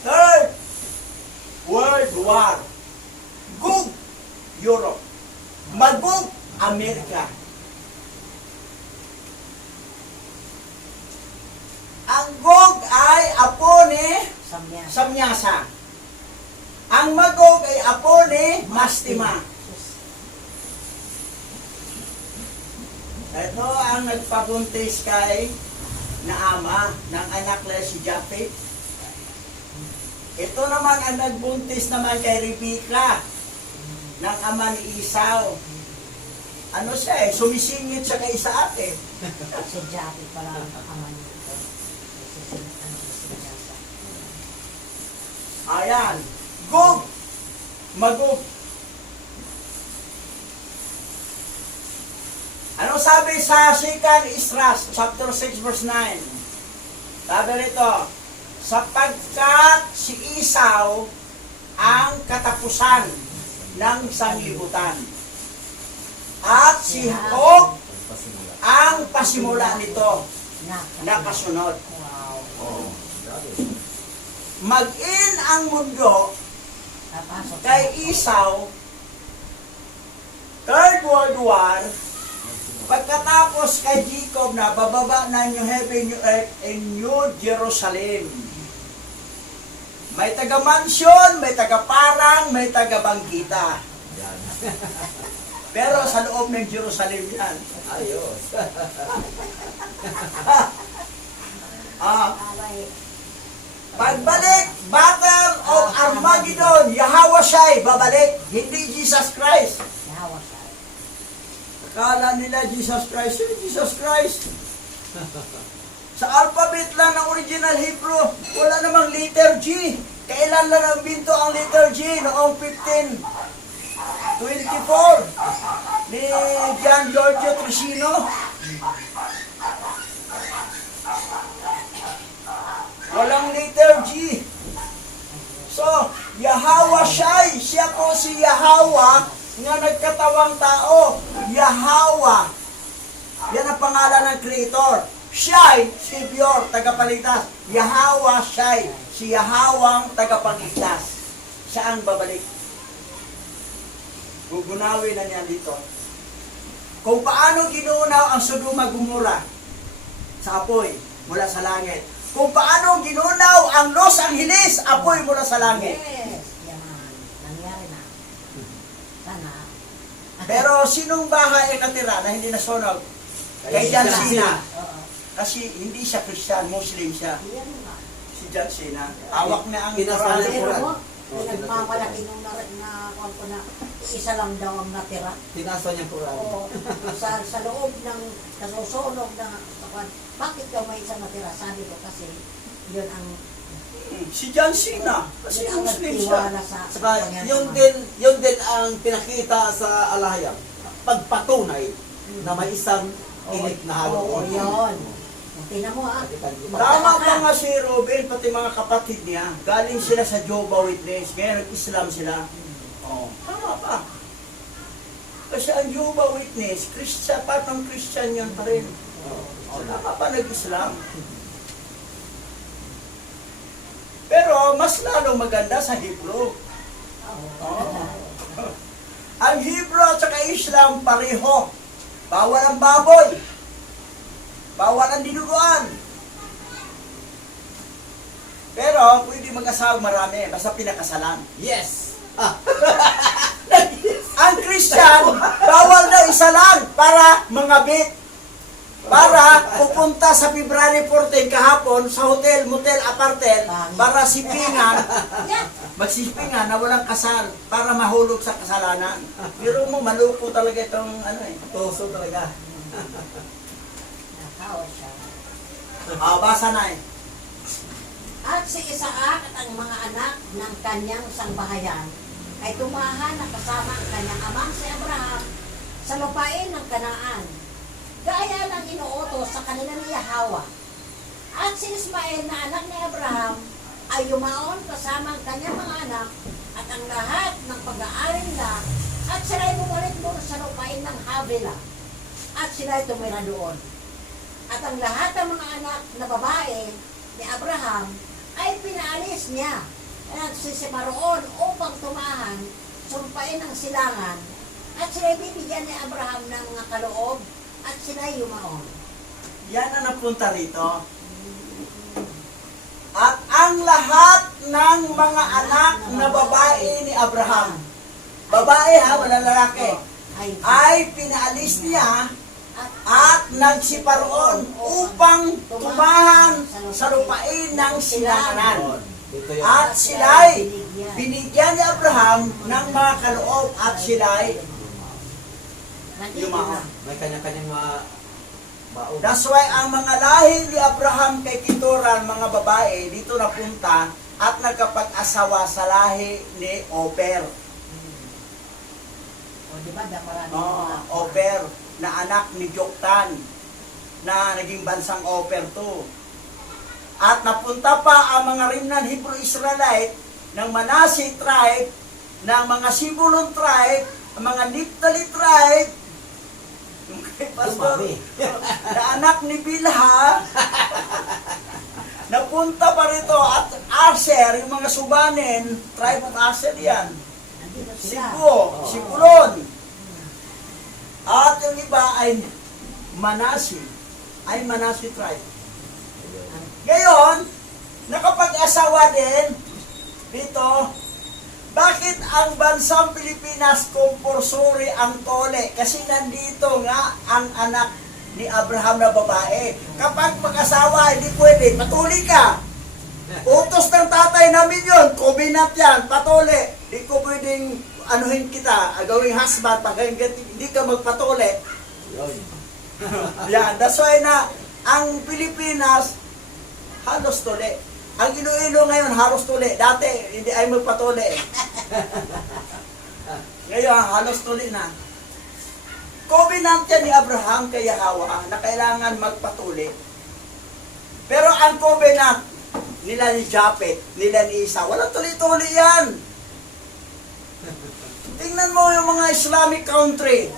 Third World War. Gug Europe. Magug Amerika. Ang Gog ay apo ni Samyasa. Samyasa. Ang Magog ay apo ni Mastima. Ito ang nagpabuntis kay na ama ng anak na si Japhet. Ito naman ang nagbuntis naman kay Rebecca ng ama ni Esau. Ano siya sumisingit siya kay Isaac Si Japi pala ang ama nito. Si Senyasa. Ayan. Gog. Magog. Ano sabi sa 2 Esdras, chapter 6, verse 9? Sabi rito, sapagkat si Esau ang katapusan ng sanglibutan, at si Jacob ang pasimula nito na kasunod. Wow. Mag-in ang mundo Napasok. kay Esau, Third World War, pagkatapos kay Jacob na bababa na New Heaven, New Earth, and New Jerusalem. May taga-mansyon, may taga-parang, may taga-banggita. Pero sa loob ng Jerusalem yan. Ayos. Pagbalik, Battle of Armageddon, Yahweh siya'y babalik, hindi Jesus Christ. Nahawa siya. Akala nila Jesus Christ. Sino Jesus Christ? Sa alphabet lang ng original Hebrew, wala namang letter G. Kailan lang ang binto ang letter G? Noong 1524 ni Gian Giorgio Trissino. Walang letter G. So, Yahweh siya po si Yahweh nga nagkatawang tao. Yahweh. Yan ang pangalan ng Creator. Siya'y Savior, tagapagligtas. Yahweh siya'y si Yahweh tagapagligtas. Siya ang babalik. Gugunawin na niya dito. Kung paano ginunaw ang Sodoma Gomora sa apoy mula sa langit. Kung paano ginunaw ang Los Angeles, apoy mula sa langit. Yes. Yan. Nangyari na. Sana. Pero sinong bahay ang natira na hindi nasunog? Kay John Cena. Oo. Kasi hindi siya Christian, Muslim siya. Yan nga. Si John Cena. Awak na ang Pinasali Quran. Pero Quran. mo, pinagmamalaki nung kung na isa lang daw ang natira. Tinaso niya Quran. Oo. Sa loob ng nasusunog na bakit daw may isang natira? Sabi ko kasi yun ang Si John Cena. Kasi yun ang Muslim siya. nagtiwala sa Saka kanyang yun ama. din ang pinakita sa alayang. Pagpatunay na may isang init na Oo, halo. yun. Tingnan mo ha. Tama pa nga si Robin, pati mga kapatid niya. Galing sila sa Jehovah Witness. Kaya nag-Islam sila. Oh, tama pa. Kasi ang Jehovah Witness, Christian, part ng Christian yun pa rin. Tama pa nag-Islam. Pero mas lalong maganda sa Hebrew. Ang Hebrew at saka Islam pareho. Bawal ang baboy. Bawal ang dinuguan. Pero pwede mag-asawa marami, basta pinakasalan. Yes! Ang Christian, bawal na isa lang para mangabit. Para pupunta sa February 14 kahapon sa hotel, motel, apartel, para sipingan, magsipingan na walang kasal, para mahulog sa kasalanan. Pero mo, maluko talaga itong ano eh. Toso talaga. Nakaw siya. Basa na eh. At si Isaac at ang mga anak ng kanyang sangbahayan ay tumahan na kasama ang kanyang amang si Abraham sa lupain ng Kanaan, gaya ng inuutos sa kanila ni Yahweh. At si Ismael na anak ni Abraham ay yumaon kasama ang kanyang mga anak at ang lahat ng pag-aaring nila, at sila'y bumalik doon sa lupain ng Havilah, at sila'y tumira doon. At ang lahat ng mga anak na babae ni Abraham ay pinaalis niya at nagsisimaroon upang tumahan, sumpain ng silangan, at sila'y bibigyan ni Abraham ng kaloob, at sila'y yumaon. Yan ang napunta rito. At ang lahat ng mga anak na babae ni Abraham, babae ha, wala lalaki, ay pinaalis niya at nagsiparoon upang tumahan sa lupain ng silanganan. Dito yun. At sila'y binigyan ni Abraham ng mga kaloob at sila'y yumaon. May kanya-kanyang mga baon. That's why ang mga lahi ni Abraham kay Kituran, mga babae, dito napunta at nagkapag-asawa sa lahi ni Oper. O diba, marami Oper, na anak ni Joktan, na naging bansang Oper to. At napunta pa ang mga rimnan Hebrew Israelite ng Manasseh tribe, ng mga Sibulon tribe, ang mga Naphtali tribe, yung kay Pastor, na anak ni Bilha, napunta pa rito, at Asher, yung mga Subanen, tribe of Asher yan, Nandito sila. Sibulon. At yung iba ay Manasseh, ay Manasseh tribe. Ngayon, nakapag-asawa din dito. Bakit ang bansang Pilipinas compulsory ang tole? Kasi nandito nga ang anak ni Abraham na babae. Kapag mag-asawa, hindi pwede, patuli ka. Utos ng tatay namin yun, covenant yan, patuli. Hindi ko pwedeng anuhin kita, gawing husband, pag hindi ka magpatuli. Yan, that's why na ang Pilipinas, halos tuli. Ang Iloilo ngayon, halos tuli. Dati, hindi ay magpatuli. Ngayon, halos tuli na. Covenant yan ni Abraham kay Yahweh na kailangan magpatuli. Pero ang covenant nila ni Japet, nila ni Isa, walang tuli-tuli yan. Tingnan mo yung mga Islamic country.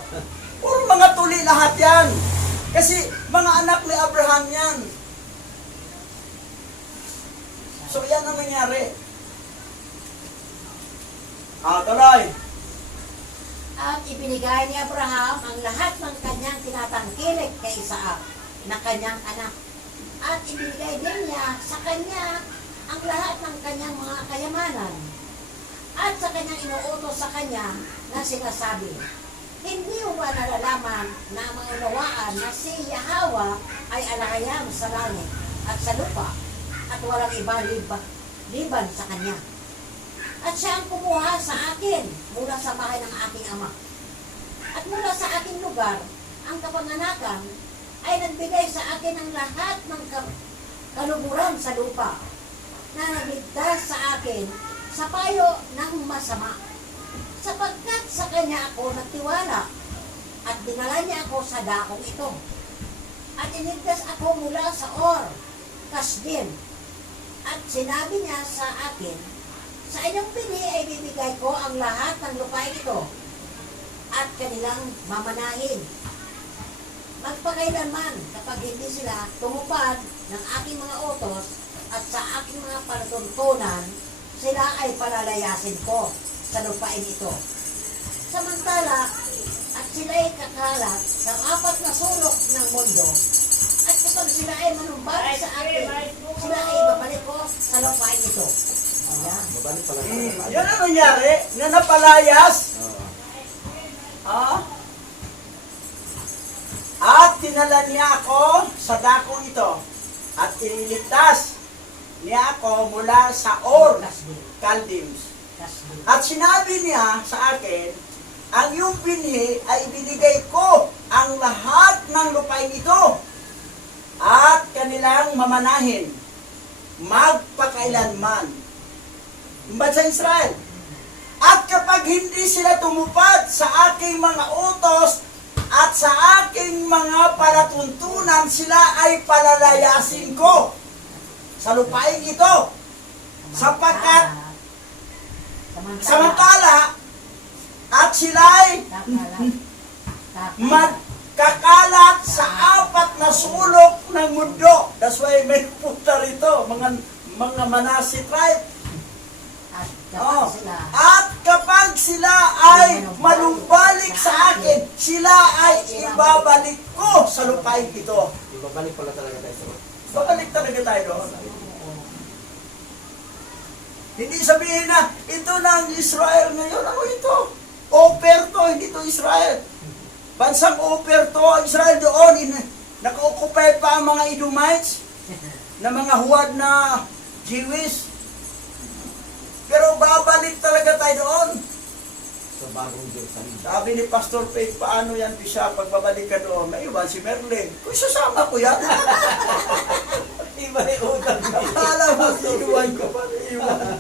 Puro mga tuli lahat yan. Kasi mga anak ni Abraham yan. So yan ang nangyari. Tuloy. At ibinigay ni Abraham ang lahat ng kanyang tinatangkilik kay Isaac na kanyang anak. At ibinigay din niya sa kanya ang lahat ng kanyang mga kayamanan. At sa kanyang inuutos sa kanya na sinasabi, hindi mo ba nalalaman na maunawaan na si Yahweh ay alahayam sa langit at sa lupa at walang iba liban sa kanya. At siya ang kumuha sa akin mula sa bahay ng aking ama. At mula sa aking lugar, ang kapanganakan ay nagbigay sa akin ng lahat ng kaluburan sa lupa na nagligtas sa akin sa payo ng masama. Sapagkat sa kanya ako nagtiwala at dinala niya ako sa dakong ito. At inigtas ako mula sa Kasdim. At sinabi niya sa akin, sa inyong pili ay bibigay ko ang lahat ng lupain ito. at kanilang mamanahin. Magpakailanman kapag hindi sila tumupad ng aking mga utos at sa aking mga palatuntunan, sila ay palalayasin ko sa lupain ito. Samantala, at sila ay kakalat sa 4 na sulok ng mundo, at kapag sila ay manumbalik sa akin, sila ay babalik ko sa lupain ito. Ayan. Mabalik pala tayo. Yan ang nangyari, na napalayas. Oo. Ah? At tinala niya ako sa dakong ito at iniligtas niya ako mula sa Or Chaldeans. At sinabi niya sa akin, ang iyong binhi ay binigay ko ang lahat ng lupain ito at kanilang mamanahin magpakailanman. Ba't sa Israel? At kapag hindi sila tumupad sa aking mga utos at sa aking mga palatuntunan, sila ay palalayasin ko sa lupain ito. Sapagkat samantala at sila ay magkakalat sa 4 na sulok ng mundo. That's why may punta rito, mga Manase tribe. Oh. At kapag sila ay manumbalik sa akin, sila ay ibabalik ko sa lupain ito. Ibabalik pala talaga tayo sa Babalik talaga tayo doon. Hindi sabihin na, ito na ang Israel ngayon. Ano ito? Oper to, hindi to Israel. Bansang Oper to, Israel doon. Naka-occupy pa ang mga Edomites na mga huwad na Jewish. Pero babalik talaga tayo doon. sa bagong Jerusalem. Sabi ni Pastor Faith, paano yan siya pagbabalik ka doon? Naiwan si Merlin. Kung sasama ko yan. Iba yung utang. Akala mo, iwan ko pa. Iwan.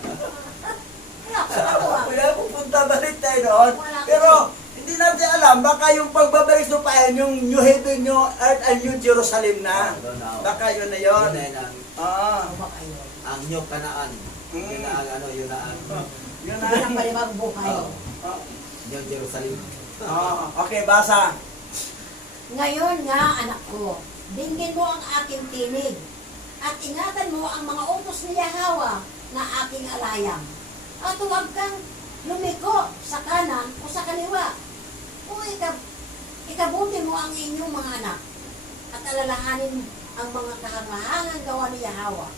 Sama ko yan, pupunta balik tayo doon. Pero, hindi natin alam, baka yung pagbabalik doon pa yan, yung New Heaven, New Earth, and New Jerusalem na. Baka yun na yun. Yun na ang, Ah. ang New Canaan. Yun na ang ano, yun na ang Yun Wala na. pa rin buhay. Ah. New Jerusalem. Ah. Okay, basa. Ngayon nga, anak ko, dinggin mo ang aking tinig, at ingatan mo ang mga utos ni Yahweh na aking alayang. At huwag kang lumiko sa kanan o sa kaliwa. Kung ikabuti mo ang inyong mga anak, at alalahanin ang mga kahangahangang gawa ni Yahweh,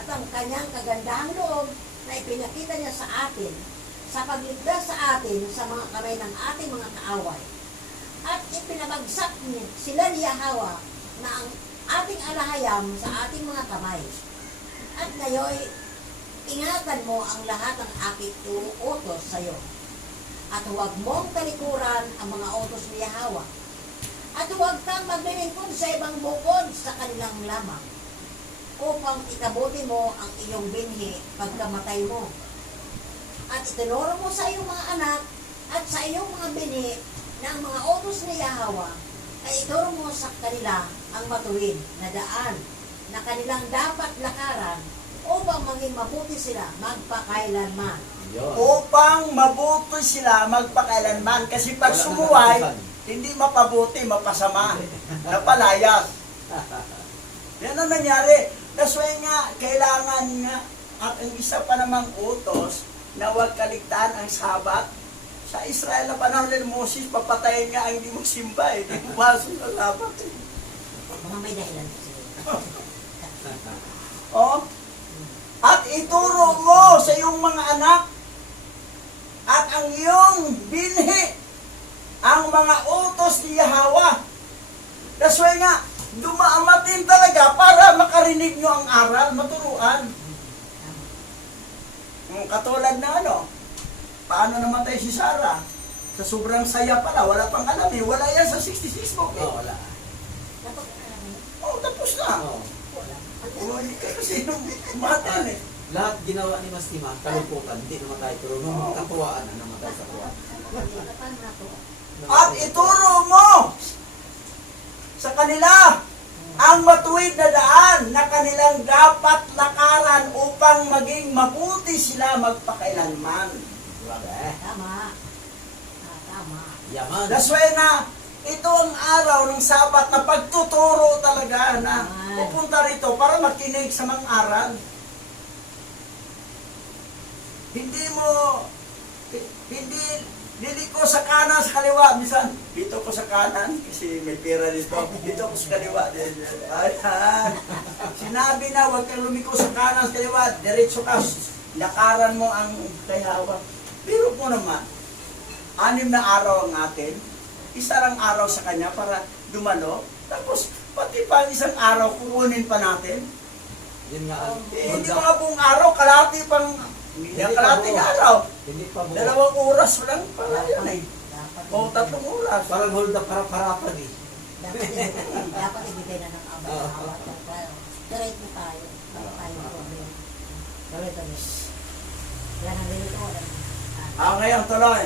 at ang kanyang kagandahang loob na ipinakita niya sa atin, sa pagligtas sa atin sa mga kamay ng ating mga kaaway. At ipinabagsak niya sila ni Yahweh na ang ating alahayam sa ating mga kamay. At ngayon, ingatan mo ang lahat ng aking utos sa iyo. At huwag mong talikuran ang mga utos ni Yahweh. At huwag kang maglilingkod sa ibang bukod sa kanilang lamang, upang ikabuti mo ang iyong binhi pagkamatay mo. At itinuro mo sa iyong mga anak at sa iyong mga binhi na ang mga utos ni Yahweh ay ituro mo sa kanila ang matuwid na daan na kanilang dapat lakaran upang maging mabuti sila magpakailanman. Yun. Upang mabuti sila magpakailanman. Kasi pag Wala sumuway, nang hindi mapabuti, mapasama. Napalayas. Yan ang nangyari. That's why nga, kailangan nga, at ang isa pa namang utos, na huwag kaligtaan ang Sabat. Sa Israel na panahon ni Moses, papatayin nga ang hindi mo simba eh. Hindi mo pasok sa Sabat eh. Mga may dahilan kasi. Oh? At ituro mo sa iyong mga anak at ang iyong binhi ang mga utos ni Yahweh. That's why nga, dumaamatin talaga para makarinig nyo ang aral, maturuan. Katulad na ano, paano namatay si Sarah? Sa sobrang saya pala, wala pang alam eh. Wala yan sa 66 book eh. Oh, wala. Oh, tapos na. Oh. Oh, kasi nung umatin eh. Lahat ginawa ni Mastima, kalungkutan, hindi namatay. Pero nung katuwaan na namatay sa tuwa. At ituro mo sa kanila ang matuwid na daan na kanilang dapat lakaran upang maging mabuti sila magpakailanman. Grabe. Tama. Tama. Yaman. That's why na ito ang araw ng Sabat na pagtuturo talaga na pupunta rito para makinig sa mga aral. Hindi mo, hindi liliko sa kanan, sa kaliwa. Minsan, dito ko sa kanan kasi may pera dito. Dito ko sa kaliwa. Ayan. Sinabi na, huwag kang lumiko sa kanan, sa kaliwa. Diretso ka. Lakaran mo ang kayawa. Pero po naman, 6 na araw ang atin. Isa lang araw sa kanya para dumalo. Tapos, pati pa isang araw, kukunin pa natin. Yun nga ang Hindi mga buong araw, kalahati pang, hindi kalahating araw. Hindi pa mo. 2 oras lang pala yan eh. Dapat, O 3 oras. Parang hold up para-parapan eh. dapat ibigay na ng abay na awat. Direct na tayo. Wala tayong problema. Tuloy. Yan ang dito. Ngayon, tuloy.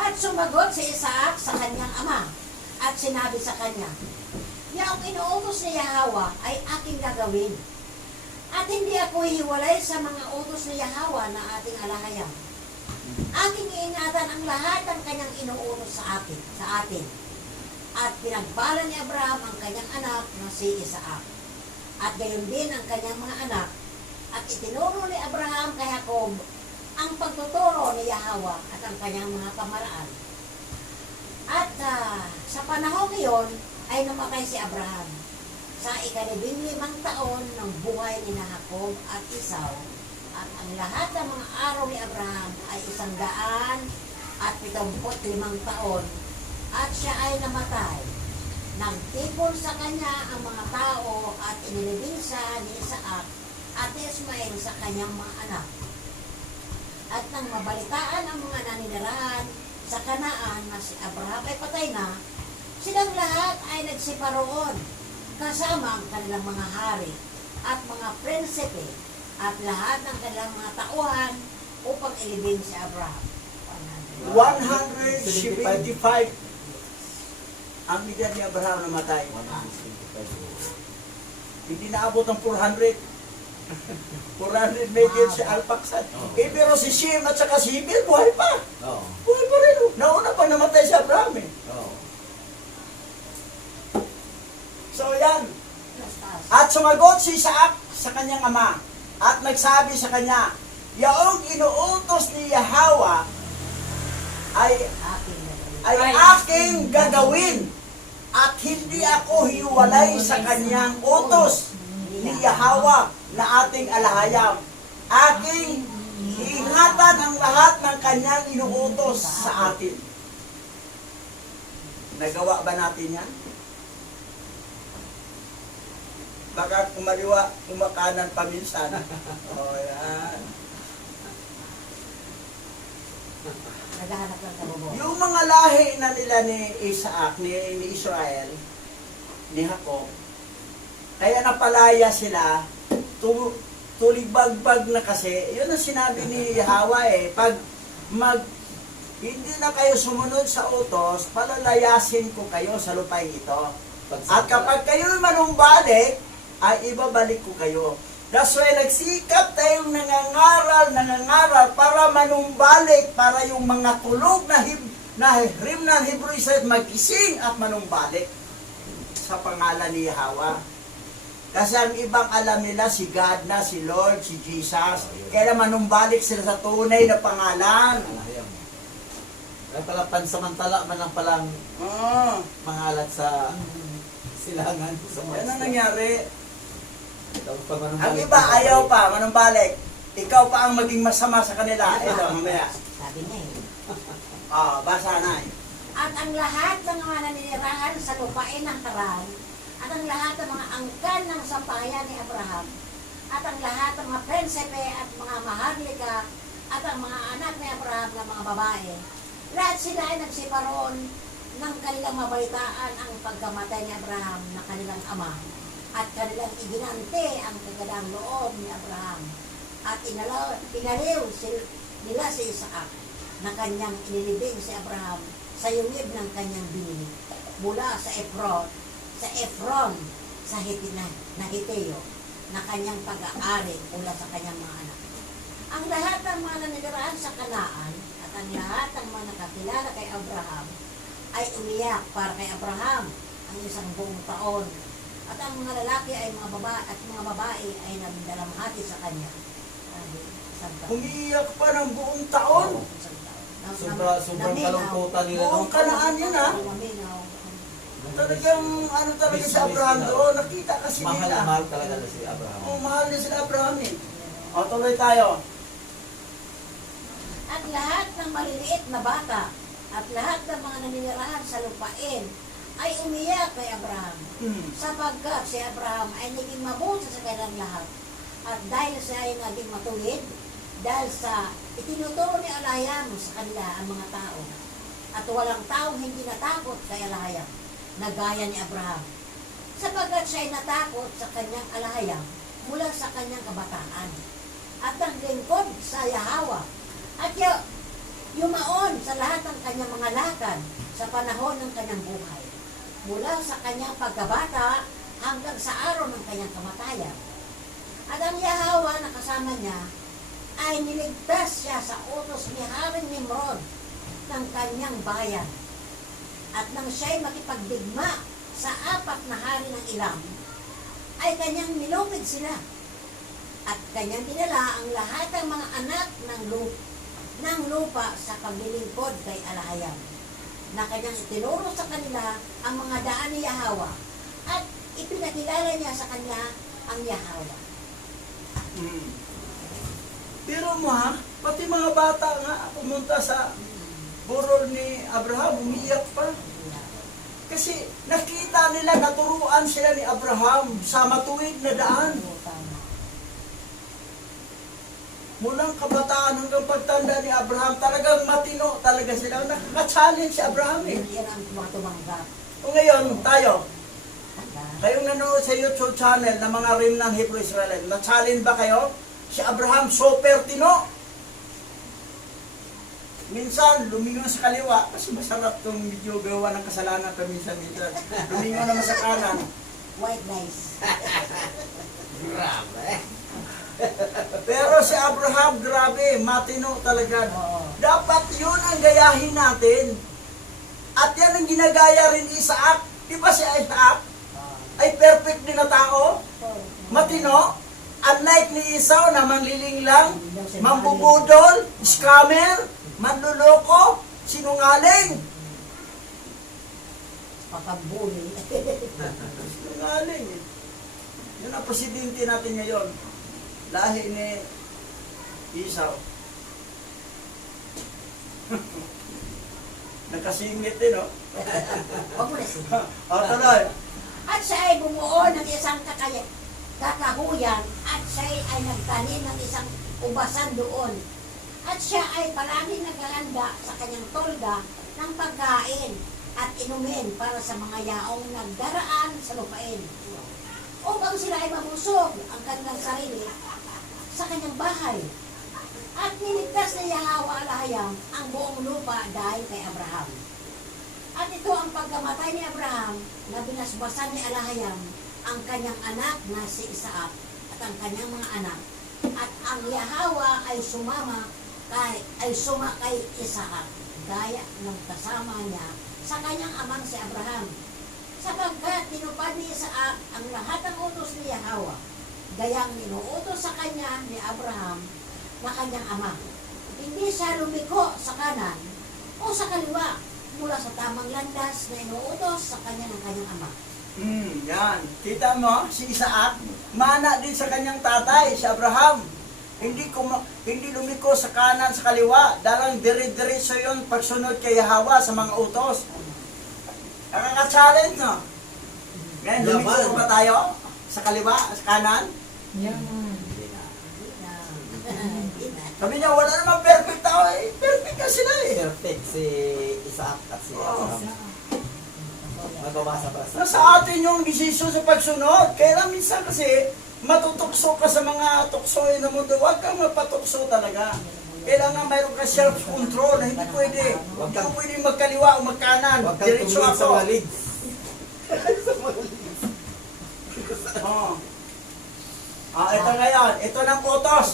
At sumagot si Isaac sa kanyang ama at sinabi sa kanya, "Yaong inuutos ni Yahweh ay aking gagawin. At hindi ako hiwalay sa mga utos ni Yahweh na ating alahayang. Aking iingatan ang lahat ng kanyang inuutos sa atin. At pinagbala ni Abraham ang kanyang anak na si Isaac. At gayon din ang kanyang mga anak. At itinuro ni Abraham kay Jacob ang pagtuturo ni Yahweh at ang kanyang mga pamaraan. At sa panahon iyon ay namatay si Abraham sa 15 taon ng buhay ni Jacob at Esau. At ang lahat ng mga araw ni Abraham ay 175 taon. At siya ay namatay. Nagtipon sa kanya ang mga tao at inilibing siya ni Isaac at Ismael sa kanyang mga anak. At nang mabalitaan ang mga naninirahan sa Kanaan na si Abraham ay patay na, silang lahat ay nagsiparoon kasama ang kanilang mga hari at mga prinsipe at lahat ng kanilang mga tauhan upang ilibing si Abraham. 175 ang edad ni Abraham namatay. Hindi naabot ng 400. 400 medyo si Alpaksad. Pero si Shem at saka si Heber, buhay pa. Oo. Buhay pa rin. Nauna pa namatay si Abraham eh. Oo. So yan. At sumagot si Isaac sa kanyang ama at nagsabi sa kanya, "Yaong inuutos ni Yahweh ay aking gagawin at hindi ako hiwalay sa kanyang utos ni Yahweh na ating alahayam. Aking iingatan ang lahat ng kanyang inuutos sa atin." Nagawa ba natin yan? Baka kumaliwa, kumakanan paminsan. O yan. Naghahanap lang sa bubo. Yung mga lahi na nila ni Isaac, ni Israel, ni Jacob, kaya napalaya sila, tuligbag-bag na kasi, yun ang sinabi ni Yahweh pag hindi na kayo sumunod sa utos, palalayasin ko kayo sa lupain ito. At kapag kayo manumbalik, ay ibabalik ko kayo. That's why nagsikap tayong nangangaral para manumbalik, para yung mga tulog na remnant Hebrew Israel magising at manumbalik sa pangalan ni Yahweh. Kasi ang ibang alam nila si God na, si Lord, si Jesus. Kaya manumbalik sila sa tunay na pangalan. Alahayam. Kaya pala pansamantala man lang palang mangalat sa silangan. Sa Yan ang nangyari. Tapos pag Ang manumbalik iba ka, ayaw pa, manumbalik. Ikaw pa ang maging masama sa kanila. Ito, mamaya. Sabi niya eh. Basa na eh. At ang lahat ng mga naninirahan sa lupain ng Haran, at ang lahat ng mga angkan ng sampayan ni Abraham, at ang lahat ng mga prinsipe at mga maharlika, at ang mga anak ni Abraham na mga babae, lahat sila ay nagsiparoon ng kanilang mabalitaan ang pagkamatay ni Abraham na kanilang ama, at kanilang iginante ang kagandang loob ni Abraham, at inaliw nila si Isaac na kanyang inilibing si Abraham sa yungib ng kanyang binili mula sa Efron sa Hiteo na kanyang pag-aari mula sa kanyang mga anak. Ang lahat ng mga nanirahan sa Kanaan at ang lahat ng mga nakakilala kay Abraham ay umiyak para kay Abraham ang isang buong taon. At ang mga lalaki ay mga babae at mga babae ay nagdalamhati sa kanya. Isang taon. Umiiyak pa ng buong taon. Isang taon. Sobrang kalungkutan nila. Buong Kanaan yun, ha? Naminaw. Talagang ano talaga si Abraham doon. Nakita kasi Mahal na nila. mahal talaga na si Abraham. Oh, mahal niya sila Abraham eh. O, tuloy tayo. At lahat ng maliliit na bata at lahat ng mga naninirahan sa lupain ay umiyak kay Abraham. Sapagkat si Abraham ay naging mabuti sa kanilang lahat. At dahil siya ay naging matuwid, dahil sa itinuturo ni Alayam sa kanila ang mga tao. At walang taong hindi natakot kay Alayam, na gaya ni Abraham. Sapagkat siya ay natakot sa kanyang Alayam mula sa kanyang kabataan. At ang lingkod sa Yahawa. At yumaon sa lahat ng kanyang mga lakad sa panahon ng kanyang buhay. Mula sa kanyang pagkabata hanggang sa araw ng kanyang kamatayan. At ang Yahawa na kasama niya ay niligtas siya sa utos ni Haring Nimrod ng kanyang bayan. At nang siya'y makipagdigma sa 4 na hari ng Ilam, ay kanyang nilupig sila. At kanyang dinala ang lahat ng mga anak ng lupa sa paglilingkod kay Alayam, na kanyang itinuro sa kanila ang mga daan ni Yahawa, at ipinakilala niya sa kanila ang Yahawa. Pero mo ha, pati mga bata nga pumunta sa burol ni Abraham, umiyak pa. Kasi nakita nila, naturuan sila ni Abraham sa matuwid na daan. Mulang kabataan hanggang pagtanda ni Abraham, talagang matino talaga sila. Nakaka-challenge si Abraham eh. Yan ang mga tumanggap. O ngayon, tayo, kayong nanonood sa YouTube channel ng mga Remnant Hebrew Israelite, na-challenge ba kayo? Si Abraham, super tino. Minsan, lumingon sa kaliwa, kasi masarap itong video gawa ng kasalanan paminsan-minsan. Lumingon naman sa kanan. White nice. Grabe. Pero si Abraham, grabe, matino talaga. Oo. Dapat yun ang gayahin natin. At yan ang ginagaya rin ni Isaac. Di ba si Isaac ay perfect din na tao? Matino? Unlike ni Esau na manliling lang, mambubudol, scammer, manluloko, sinungaling. Pakabuli. Sinungaling eh. Yun ang presidente natin ngayon. Lahi ni Esau. Nagkasingit din, no? Huwag mo na siya. Tuloy. At siya ay bumuo ng isang kakahuyan, at siya ay nagtanim ng isang ubasan doon. At siya ay palaging naghahanda sa kanyang tolda ng pagkain at inumin para sa mga yaong nagdaraan sa lupain, upang sila ay mabusog ang kanilang sarili sa kanyang bahay. At niligtas ni Yahawa Alayam ang buong lupa dahil kay Abraham. At ito ang pagkamatay ni Abraham, na binasbasan ni Alayam ang kanyang anak na si Isaac at ang kanyang mga anak. At ang Yahawa ay suma kay Isaac, gaya ng kasama niya sa kanyang amang si Abraham. Sapagkat tinupad ni Isaac ang lahat ng utos ni Yahawa, gayang ninuutos sa kanya ni Abraham na kanyang ama. Hindi siya lumiko sa kanan o sa kaliwa mula sa tamang landas na inuutos sa kanya ng kanyang ama. Yan. Kita mo, si Isaac, mana din sa kanyang tatay, si Abraham. Hindi lumiko sa kanan, sa kaliwa. Dalang dire-diretso yun pagsunod kay Yahawa sa mga utos. Nakaka-challenge, no? Ngayon, lumiko ba tayo? Sa kaliwa, sa kanan? Sabi niya, wala naman perfect tao eh. Perfect ka sila eh. Perfect si Isaac at si Abraham. Magbabasa pa sa... Nasa atin yung desisyon sa pagsunod. Kaya lang minsan kasi matutukso ka sa mga tuksoy na mundo. Huwag kang mapatukso talaga. Kailangan mayroon ka self-control na hindi pwede. Hindi ko pwede magkaliwa o magkanan. Huwag kang Diretso tumingin sa ako. mga leads. Ito ngayon. Ito ng utos.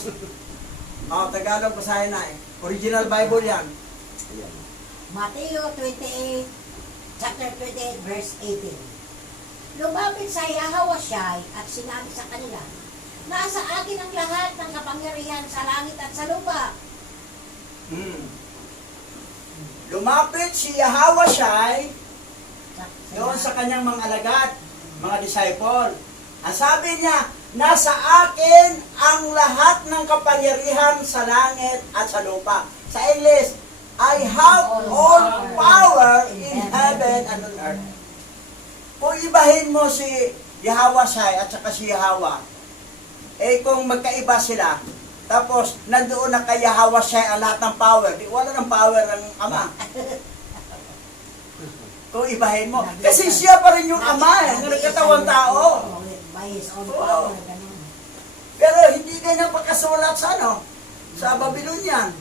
Tagalog basahin na eh. Original Bible yan. Ayan. Mateo 28, chapter 28, verse 18. Lumapit sa Yahawashai at sinabi sa kanila, nasa akin ang lahat ng kapangyarihan sa langit at sa lupa. Lumapit si Yahawashai doon sa kanyang mga alagad, mga disciple. Ang sabi niya, nasa akin ang lahat ng kapangyarihan sa langit at sa lupa. Sa English, I have all power in heaven and on earth. Kung ibahin mo si Yahawashai at saka si Yahweh, eh kung magkaiba sila, tapos nandoon na kay Yahawashai ang lahat ng power, di wala ng power ng Ama. Kung ibahin mo. Kasi siya pa rin yung Ama, ang nagkatawang tao. By his own power, ganun. Pero hindi kayo napakasulat sa ano? Sa Babylonian.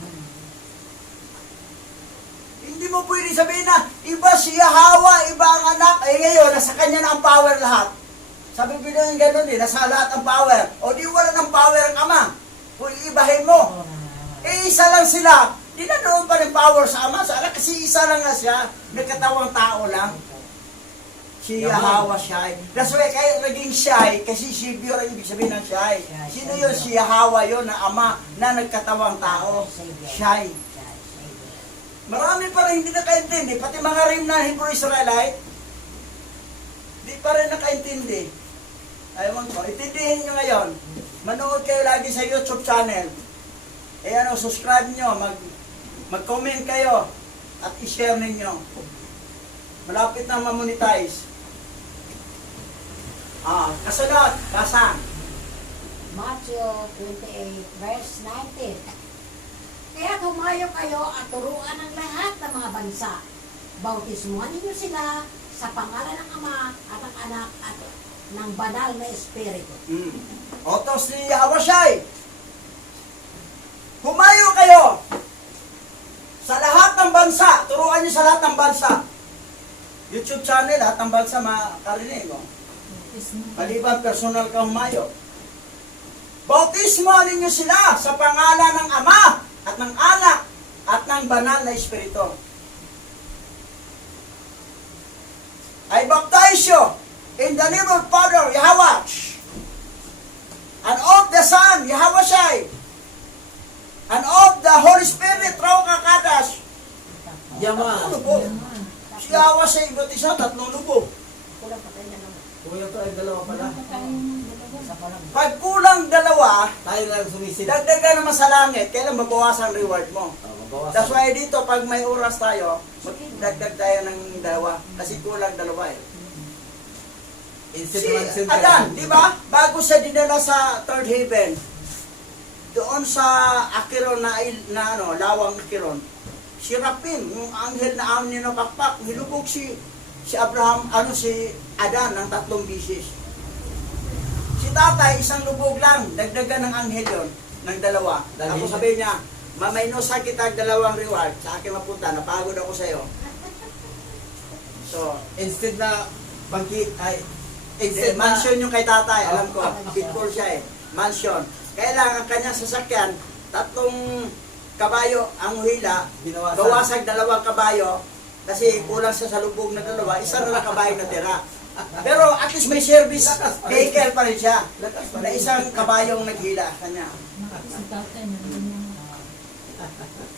Hindi mo pwede sabihin na, iba si Yahweh, iba ang anak. Eh ngayon, nasa kanya na ang power lahat. Sa Babylonian gano'n eh, nasa lahat ang power. O di wala ng power ang Ama. Kung iibahin mo. Eh isa lang sila. Di na doon pa rin power sa Ama. Sa anak, kasi isa lang nga siya. Nagkatawang tao lang. Si Yahawashai. That's why kaya naging Shai, kasi si Bior ang ibig sabihin ng Shai. Sino yun? Si Yahweh yun na Ama na nagkatawang tao. Shai. Marami pa rin hindi nakaintindi. Pati mga rin na Hebrew Israelite, di pa rin nakaintindi. Ayaw ko. Itindihin nyo ngayon. Manood kayo lagi sa YouTube channel. Eh ano, subscribe nyo. Mag-comment kayo. At i-share ninyo. Malapit na ma-monetize. Kasunod. Basa. Matthew 28, verse 19. Kaya tumayo kayo at turuan ang lahat ng mga bansa. Bautismuhan ninyo sila sa pangalan ng Ama at ng Anak at ng Banal na Espiritu. Otos ni Yahawashai. Humayo kayo sa lahat ng bansa. Turuan niyo sa lahat ng bansa. YouTube channel, lahat ng bansa makarinig. Maliban personal ka humayo. Bautismuhan ninyo sila sa pangalan ng Ama at ng Anak at ng Banal na Espiritu. I baptize you in the name of Father, Yahweh, and of the Son, Yahawashai, and of the Holy Spirit, Raw Kakadas. Yaman. Lubog. Si Yahawashai, ibutisa, 3 lubog. Kulang pa tayo dalawa. Kung ito ay dalawa pala. Isa pa lang. Pag kulang 2, Tayo lang sumisid. dagdagan naman sa langit, kailan mabawasan ang reward mo. Mabawasan. That's why dito, pag may oras tayo, magdagdag tayo ng 2, kasi kulang 2 eh. Instead Si of sin Adan, di ba? Bago siya dinala sa third heaven, doon sa Acheron na lawang Acheron, si Rapim, yung anghel na amin na pakpak, nilubog si Abraham, si Adan ng 3 bisis. Si tatay, 1 lubog lang, dagdagan ng anghel yon ng 2. Tapos sabi niya, mamaynosa kita 2 reward, sa akin mapunta, napagod ako sa'yo. So, Instead na mansion yung kay tatay, alam ko, pitbull siya eh, mansion. Kaya lang, ang kanyang sasakyan, 3 kabayo ang hila, bawasag 2 kabayo, kasi kulang siya sa lubog na 2, 1 na lang kabayo na tira. Pero at least may service vehicle pa rin siya, na 1 kabayong naghila kanya.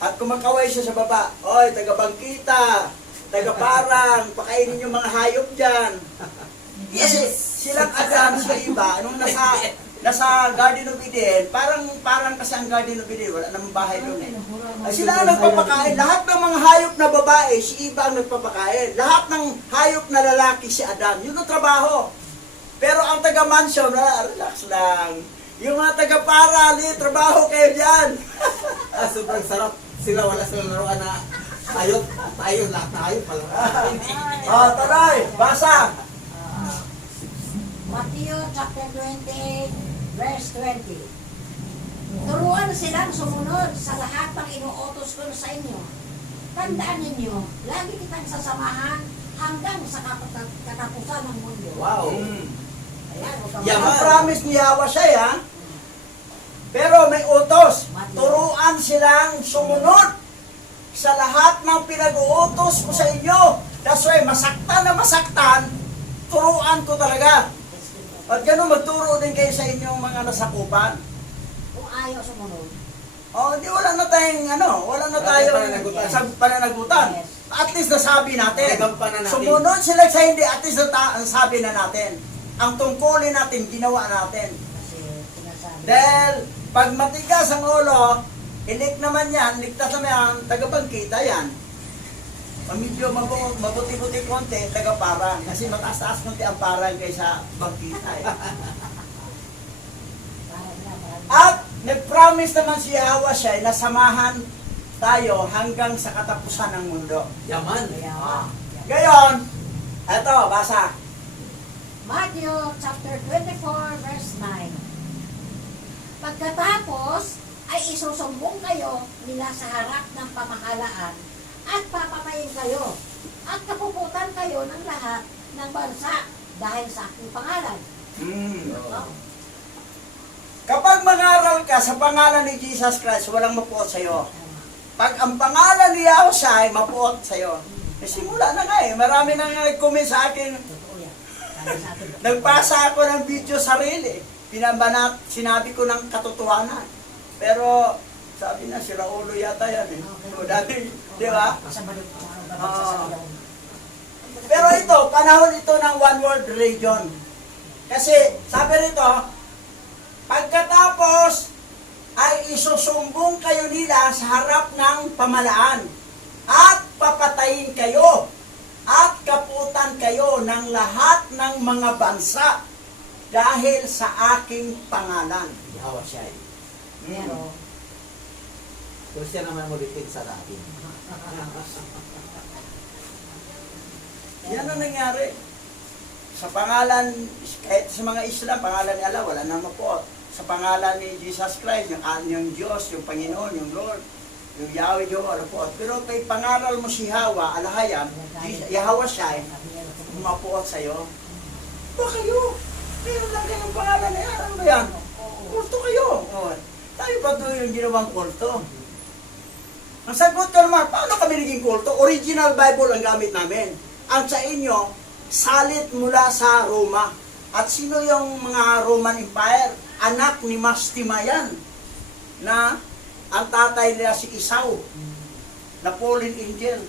At kumakaway siya sa baba, oy, taga-bangkita, taga-parang, pakainin yung mga hayop dyan. Kasi silang Adan sa iba, nung nasa Garden of Eden, parang kasi ang Garden of Eden, wala namang bahay doon eh. Ay, sila ang nagpapakain. Lahat ng mga hayop na babae, si Eva ang nagpapakain. Lahat ng hayop na lalaki, si Adan. Yun ang trabaho. Pero ang taga-mansion, relax lang. Yung mga taga-parali, trabaho kayo dyan. sobrang sarap. Sila wala silang laruan na hayop. Tayo, lahat na hayop pala. Tuloy, basa. Matthew chapter 28, verse 20. Turuan silang sumunod sa lahat ng inuutos ko sa inyo. Tandaan ninyo, lagi kitang sasamahan hanggang sa katapusan ng mundo. Wow. Ayan, huwag kang Yan ang Yaman. promise ni Yahweh ha. Pero may utos. Turuan silang sumunod sa lahat ng pinag-uutos ko sa inyo. That's why, masaktan na masaktan, turuan ko talaga. At gano'n, magturo din kayo sa inyong mga nasakupan. Kung ayaw sumunod, Di wala na tayong, wala na tayong pananagutan. sa pananagutan. Yes. At least nasabi natin. Nagampanan natin. Sumunod sila sa hindi, at least nasabi na natin. Ang tungkulin natin, ginawa natin. kasi sinasabi. Dahil, pag matigas ang ulo, ilik naman yan, ligtas naman yan, tagapagkita yan. Pag medyo mabuti-buti konti, tagaparang. Kasi mataas-taas konti ang parang kaysa bangkita eh. At nag-promise naman si Yahweh siya na samahan tayo hanggang sa katapusan ng mundo. Yaman. Gayon, eto, basa. Matthew chapter 24 verse 9. Pagkatapos ay isusumbong kayo nila sa harap ng pamahalaan at papatayin kayo at kapuputan kayo ng lahat ng bansa dahil sa aking pangalan. Kapag mangaral ka sa pangalan ni Jesus Christ, walang mapuot sa'yo. Pag ang pangalan ni Yahweh ay mapuot sa'yo. Simula na nga eh. Marami nang nag-comment sa akin. Totoo yan. Kaya sa atin, Nagpasa ako ng video sarili. Pinabanat, sinabi ko ng katotohanan. Pero, sabi na, si Raulo yata yan eh. O, dati, di ba? sa balik Pero ito, panahon ito ng one world religion. Kasi, sabi rito, pagkatapos ay isusumbong kayo nila sa harap ng pamalaan at papatayin kayo at kaputan kayo ng lahat ng mga bansa dahil sa aking pangalan. Yawa siya eh. Pero, Kung siya naman mulitin sa atin. Yan ang nangyari. Sa pangalan, kahit sa mga Islam, pangalan ni Allah, wala na mapuot. Sa pangalan ni Jesus Christ, yung Diyos, yung Panginoon, yung Lord, yung Yahweh, yung wala puot. Pero kay pangaral mo si Hawa, Alahayam, Yahweh siya, mapuot sa'yo. Ba kayo? Meron lang kayong pangalan na yan. Ano ba yan? Kulto kayo. Tayo ba ito yung ginawang kulto? Ang sagot ko naman, paano kami naging kulto? Original Bible ang gamit namin. Ang sa inyo, salit mula sa Roma. At sino yung mga Roman Empire? Anak ni Mastima yan. Na ang tatay nila si Esau. Na fallen angel.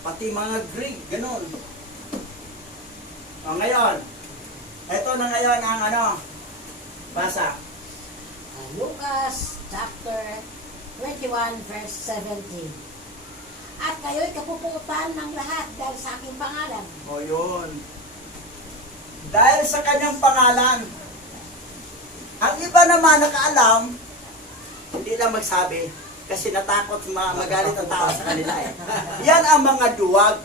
Pati mga Greek, ganun. Ngayon, ito na ngayon ang basa. Lucas chapter 21 verse 17. At kayo'y kapuputan ng lahat dahil sa aking pangalan. O yun. Dahil sa kanyang pangalan. Ang iba naman nakaalam, hindi lang magsabi, kasi natakot magalit ang tao sa kanila eh. Yan ang mga duwag.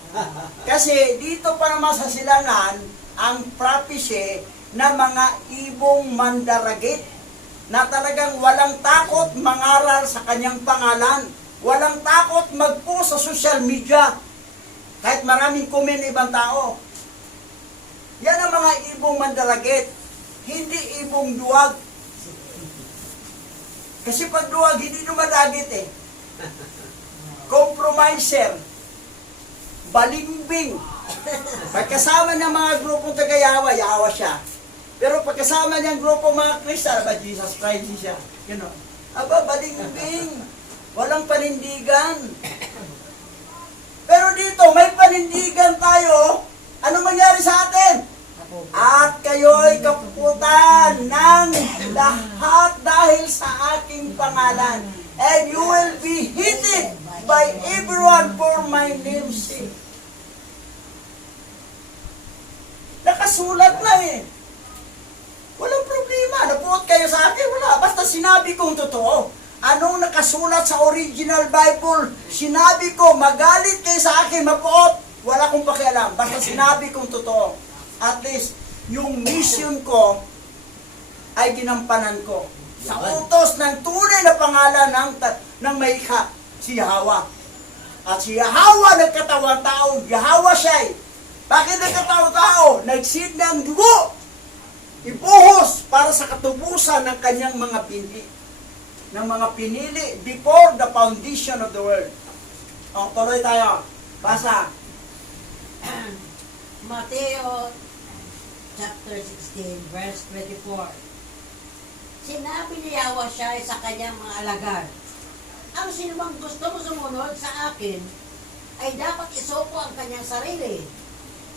Kasi dito pa naman sa silangan, ang prophecy na mga ibong mandaragit na talagang walang takot mangaral sa kanyang pangalan. Walang takot mag-post sa social media. Kahit maraming comment ng ibang tao. Yan ang mga ibong mandaragit. Hindi ibong duwag. Kasi pag duwag, hindi dumadagit eh. Compromiser. Balimbing. Pagkasama ng mga grupong taga-Yawa, Yawa siya. Pero pagkasama niyang grupo mga Kristal, ba Jesus Christ siya. You know. Aba, balimbing. Walang panindigan. Pero dito, may panindigan tayo. Ano mangyari sa atin? At kayo'y kapuputan ng lahat dahil sa aking pangalan. And you will be hated by everyone for my name's sake. Nakasulat na eh. Walang problema. Napuot kayo sa akin. Wala. Basta sinabi kong totoo. Anong nakasulat sa original Bible? Sinabi ko, magalit kayo sa akin, mapuot. Wala kong pakialam. Basta sinabi kong totoo. At least, yung mission ko ay ginampanan ko. Sa utos ng tunay na pangalan ng Maikha, si Yahweh. At si Yahweh nagkatawang tao, Yahweh siya. Bakit nagkatawang tao? Nagsid ng dugo. Ibuhos para sa katubusan ng kanyang mga pinili. Ng mga pinili before the foundation of the world. O, tuloy tayo. Basa. Mateo chapter 16, verse 24. Sinabi ni Yahweh siya sa kanyang mga alagad, ang sinumang gustong sumunod sa akin ay dapat isuko ang kanyang sarili,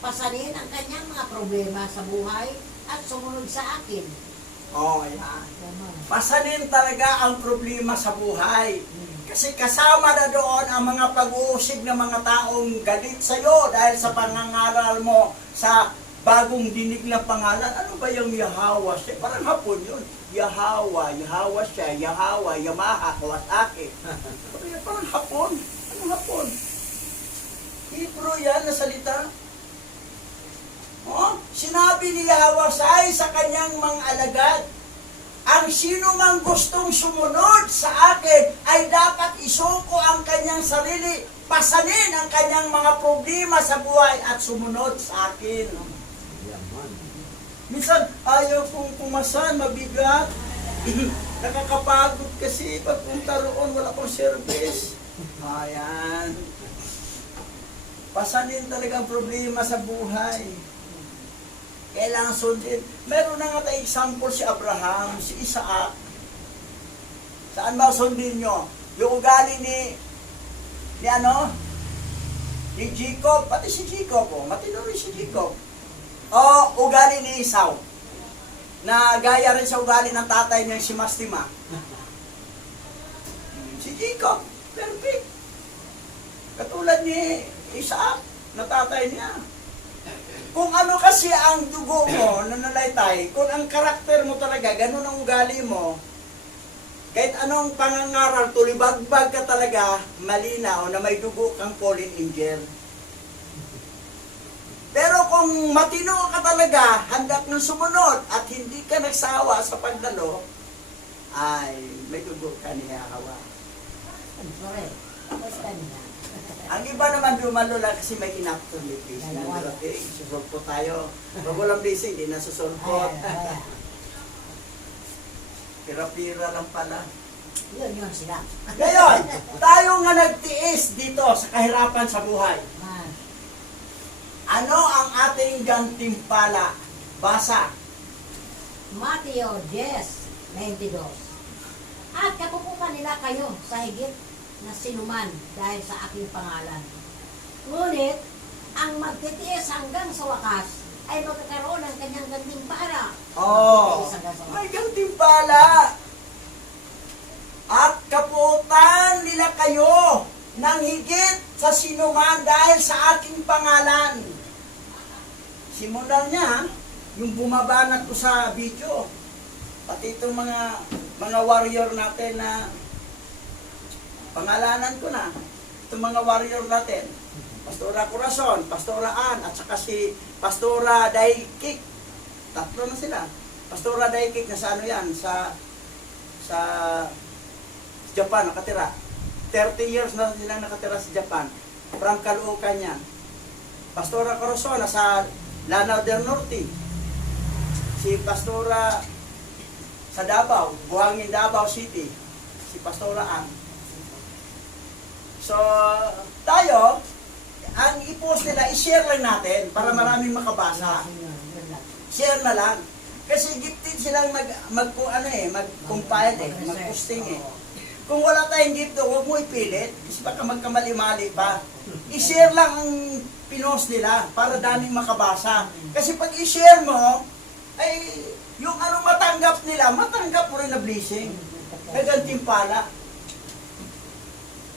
pasanin ang kanyang mga problema sa buhay at sumunod sa akin. Oh, yan. Tama. Pasanin talaga ang problema sa buhay. Kasi kasama na doon ang mga pag-uusig ng mga taong galit sa iyo dahil sa pangangaral mo sa bagong dinig na pangalan. Ano ba yung Yahweh siya? Parang hapon yun. Yahweh siya, Yahweh, Yamaha, Kawasaki. Parang hapon. Anong hapon? Hebrew yan na salita. Oh, sinabi ni Yahweh sa kanyang mga alagad, ang sino mang gustong sumunod sa akin ay dapat isuko ang kanyang sarili, pasanin ang kanyang mga problema sa buhay at sumunod sa akin. Minsan, ayaw kong pumasan, mabigat. Nakakapagod kasi pagpunta roon, wala pang service. Ayan. Pasanin talaga ang problema sa buhay. Kailangan sundin. Meron na nga tayong example si Abraham, si Isaac. Saan ba sundin nyo? Yung ugali ni Jacob, pati si Jacob, matino rin si Jacob. O ugali ni Esau, na gaya rin sa ugali ng tatay niya si Mastima. Si Jacob, perfect. Katulad ni Isaac, na tatay niya. Kung ano kasi ang dugo mo, nanalaitay, kung ang karakter mo talaga, ganun ang ugali mo, kahit anong pangangaral, tulibagbag ka talaga, malinaw na may dugo kang fallen angel. Pero kung matino ka talaga, handak ng sumunod, at hindi ka nagsawa sa pagdalo, ay may dugo ka ni Yahweh. Sorry. Tapos kanina. Ang iba naman dumalo lang kasi may inactor ni blessing. Susulpot tayo. Pag walang blessing, hindi na susulpot. Pira-pira lang pala. Yun sila. Ngayon, tayo nga nagtiis dito sa kahirapan sa buhay. Man. Ano ang ating gantimpala? Basa. Mateo 10:22. At kapupukan nila kayo sa higit na sinuman dahil sa aking pangalan. Ngunit, ang magtitiis hanggang sa wakas ay magkakaroon ng kanyang gantimpala. Oh, Magtitiis hanggang sa wakas. may gantimpala. At kaputan nila kayo ng higit sa sinuman dahil sa aking pangalan. Simulan niya, yung bumabanat ko sa video, pati itong mga warrior natin na pangalanan ko na, itong mga warrior natin, Pastora Corazon, Pastora Ann, at saka si Pastora Daikik. Tatlo na sila. Pastora Daikik, nasa ano yan, sa Japan, nakatira. 30 years na sila nakatira sa Japan. From Caloocan yan. Pastora Corazon, nasa Lanao del Norte. Si Pastora sa Davao, Buhangin, Davao City. Si Pastora Ann. So, tayo, ang i-post nila, i-share lang natin para maraming makabasa. Share na lang. Kasi gifted silang mag-compile mag-posting Kung wala tayong gift doon, huwag mo ipilit. Kasi baka magkamali-mali pa. I-share lang ang pinost nila para daming makabasa. Kasi pag i-share mo, ay yung anong matanggap nila, matanggap mo rin na blessing. Kagantimpala.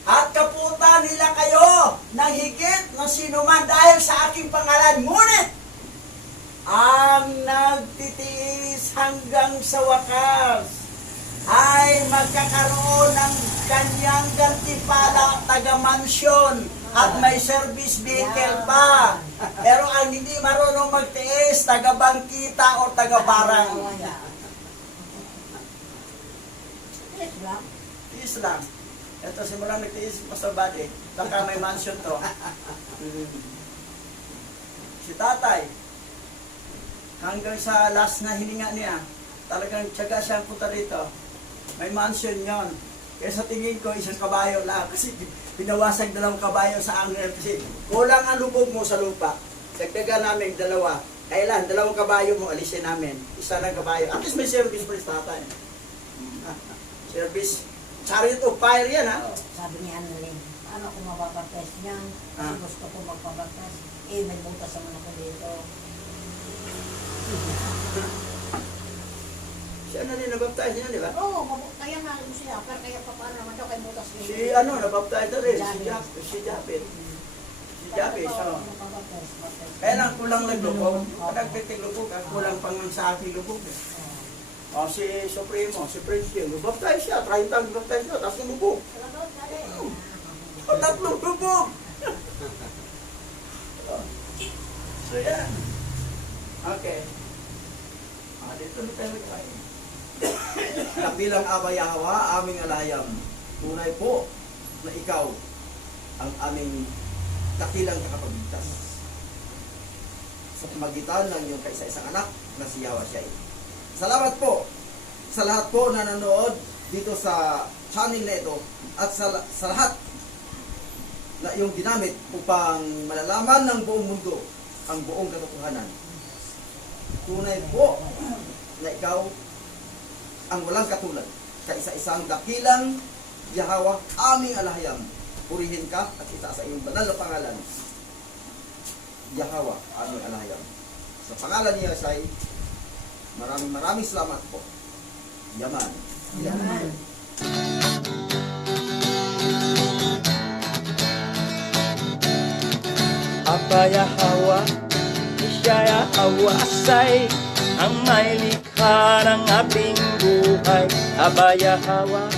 At kaputan nila kayo ng higit na sinuman dahil sa aking pangalan. Ngunit, ang nagtitiis hanggang sa wakas ay magkakaroon ng kanyang gantimpala, taga-mansyon at may service vehicle pa. Pero ang hindi marunong magtiis, taga-bangkita o taga-barang. Tiis lang. Ito, simulang nagtiis, Pastor Buddy. Baka may mansion to. Si tatay, hanggang sa last na hininga niya, talagang tiyaga siyang punta rito. May mansion yon. Kaya sa tingin ko, isang kabayo lang. Kasi pinawasag 2 kabayo sa angel. Kasi kulang ang lubog mo sa lupa. dagdagan namin dalawa. Kailan? Dalawang kabayo mo, alisin namin. Isa lang kabayo. At least may service pa rin tatay. Service. Chariot of fire yan, ha? Sabi ni Annalyn, paano ako mababaptist niyan? Kasi gusto ko magpabaptist. Eh, may butas naman ako dito. Si ano rin nabaptize niya, di ba? Oo, kaya nga ano siya. Pero kaya pa paano naman daw kay butas niya. Si ano, nabaptize na rin. Jabez. Si Jabez. Si Jabez, oo. Mapabaptist. Kaya lang kulang naglubog. Nagpitig lubog, kulang pang sa aking lubog. O si Supremo, si Prince King, baptize siya, 30 ang baptize siya, tapos lumubog. Tatlong lubog! So yan. Okay. Dito na tayo tayo. Bilang Aba Yahwa, aming alayam, tunay po na ikaw ang aming dakilang kakapagligtas. Sa pamagitan ng iyong kaisa-isang anak na si Yahwa Shai. Salamat po sa lahat po na nanonood dito sa channel na ito at sa lahat na iyong ginamit upang malalaman ng buong mundo ang buong katotohanan. Tunay po na ikaw ang walang katulad, kaisa-isang dakilang Yahwa, aming alahayam. Purihin ka at itaas sa iyong banal na pangalan. Yahwa, aming alahayam. Sa pangalan niya siya'y maraming salamat po. Yaman. Yaman. Aba Yahwa, siya Yahwa say ang may likha ng ating buhay. Aba Yahwa,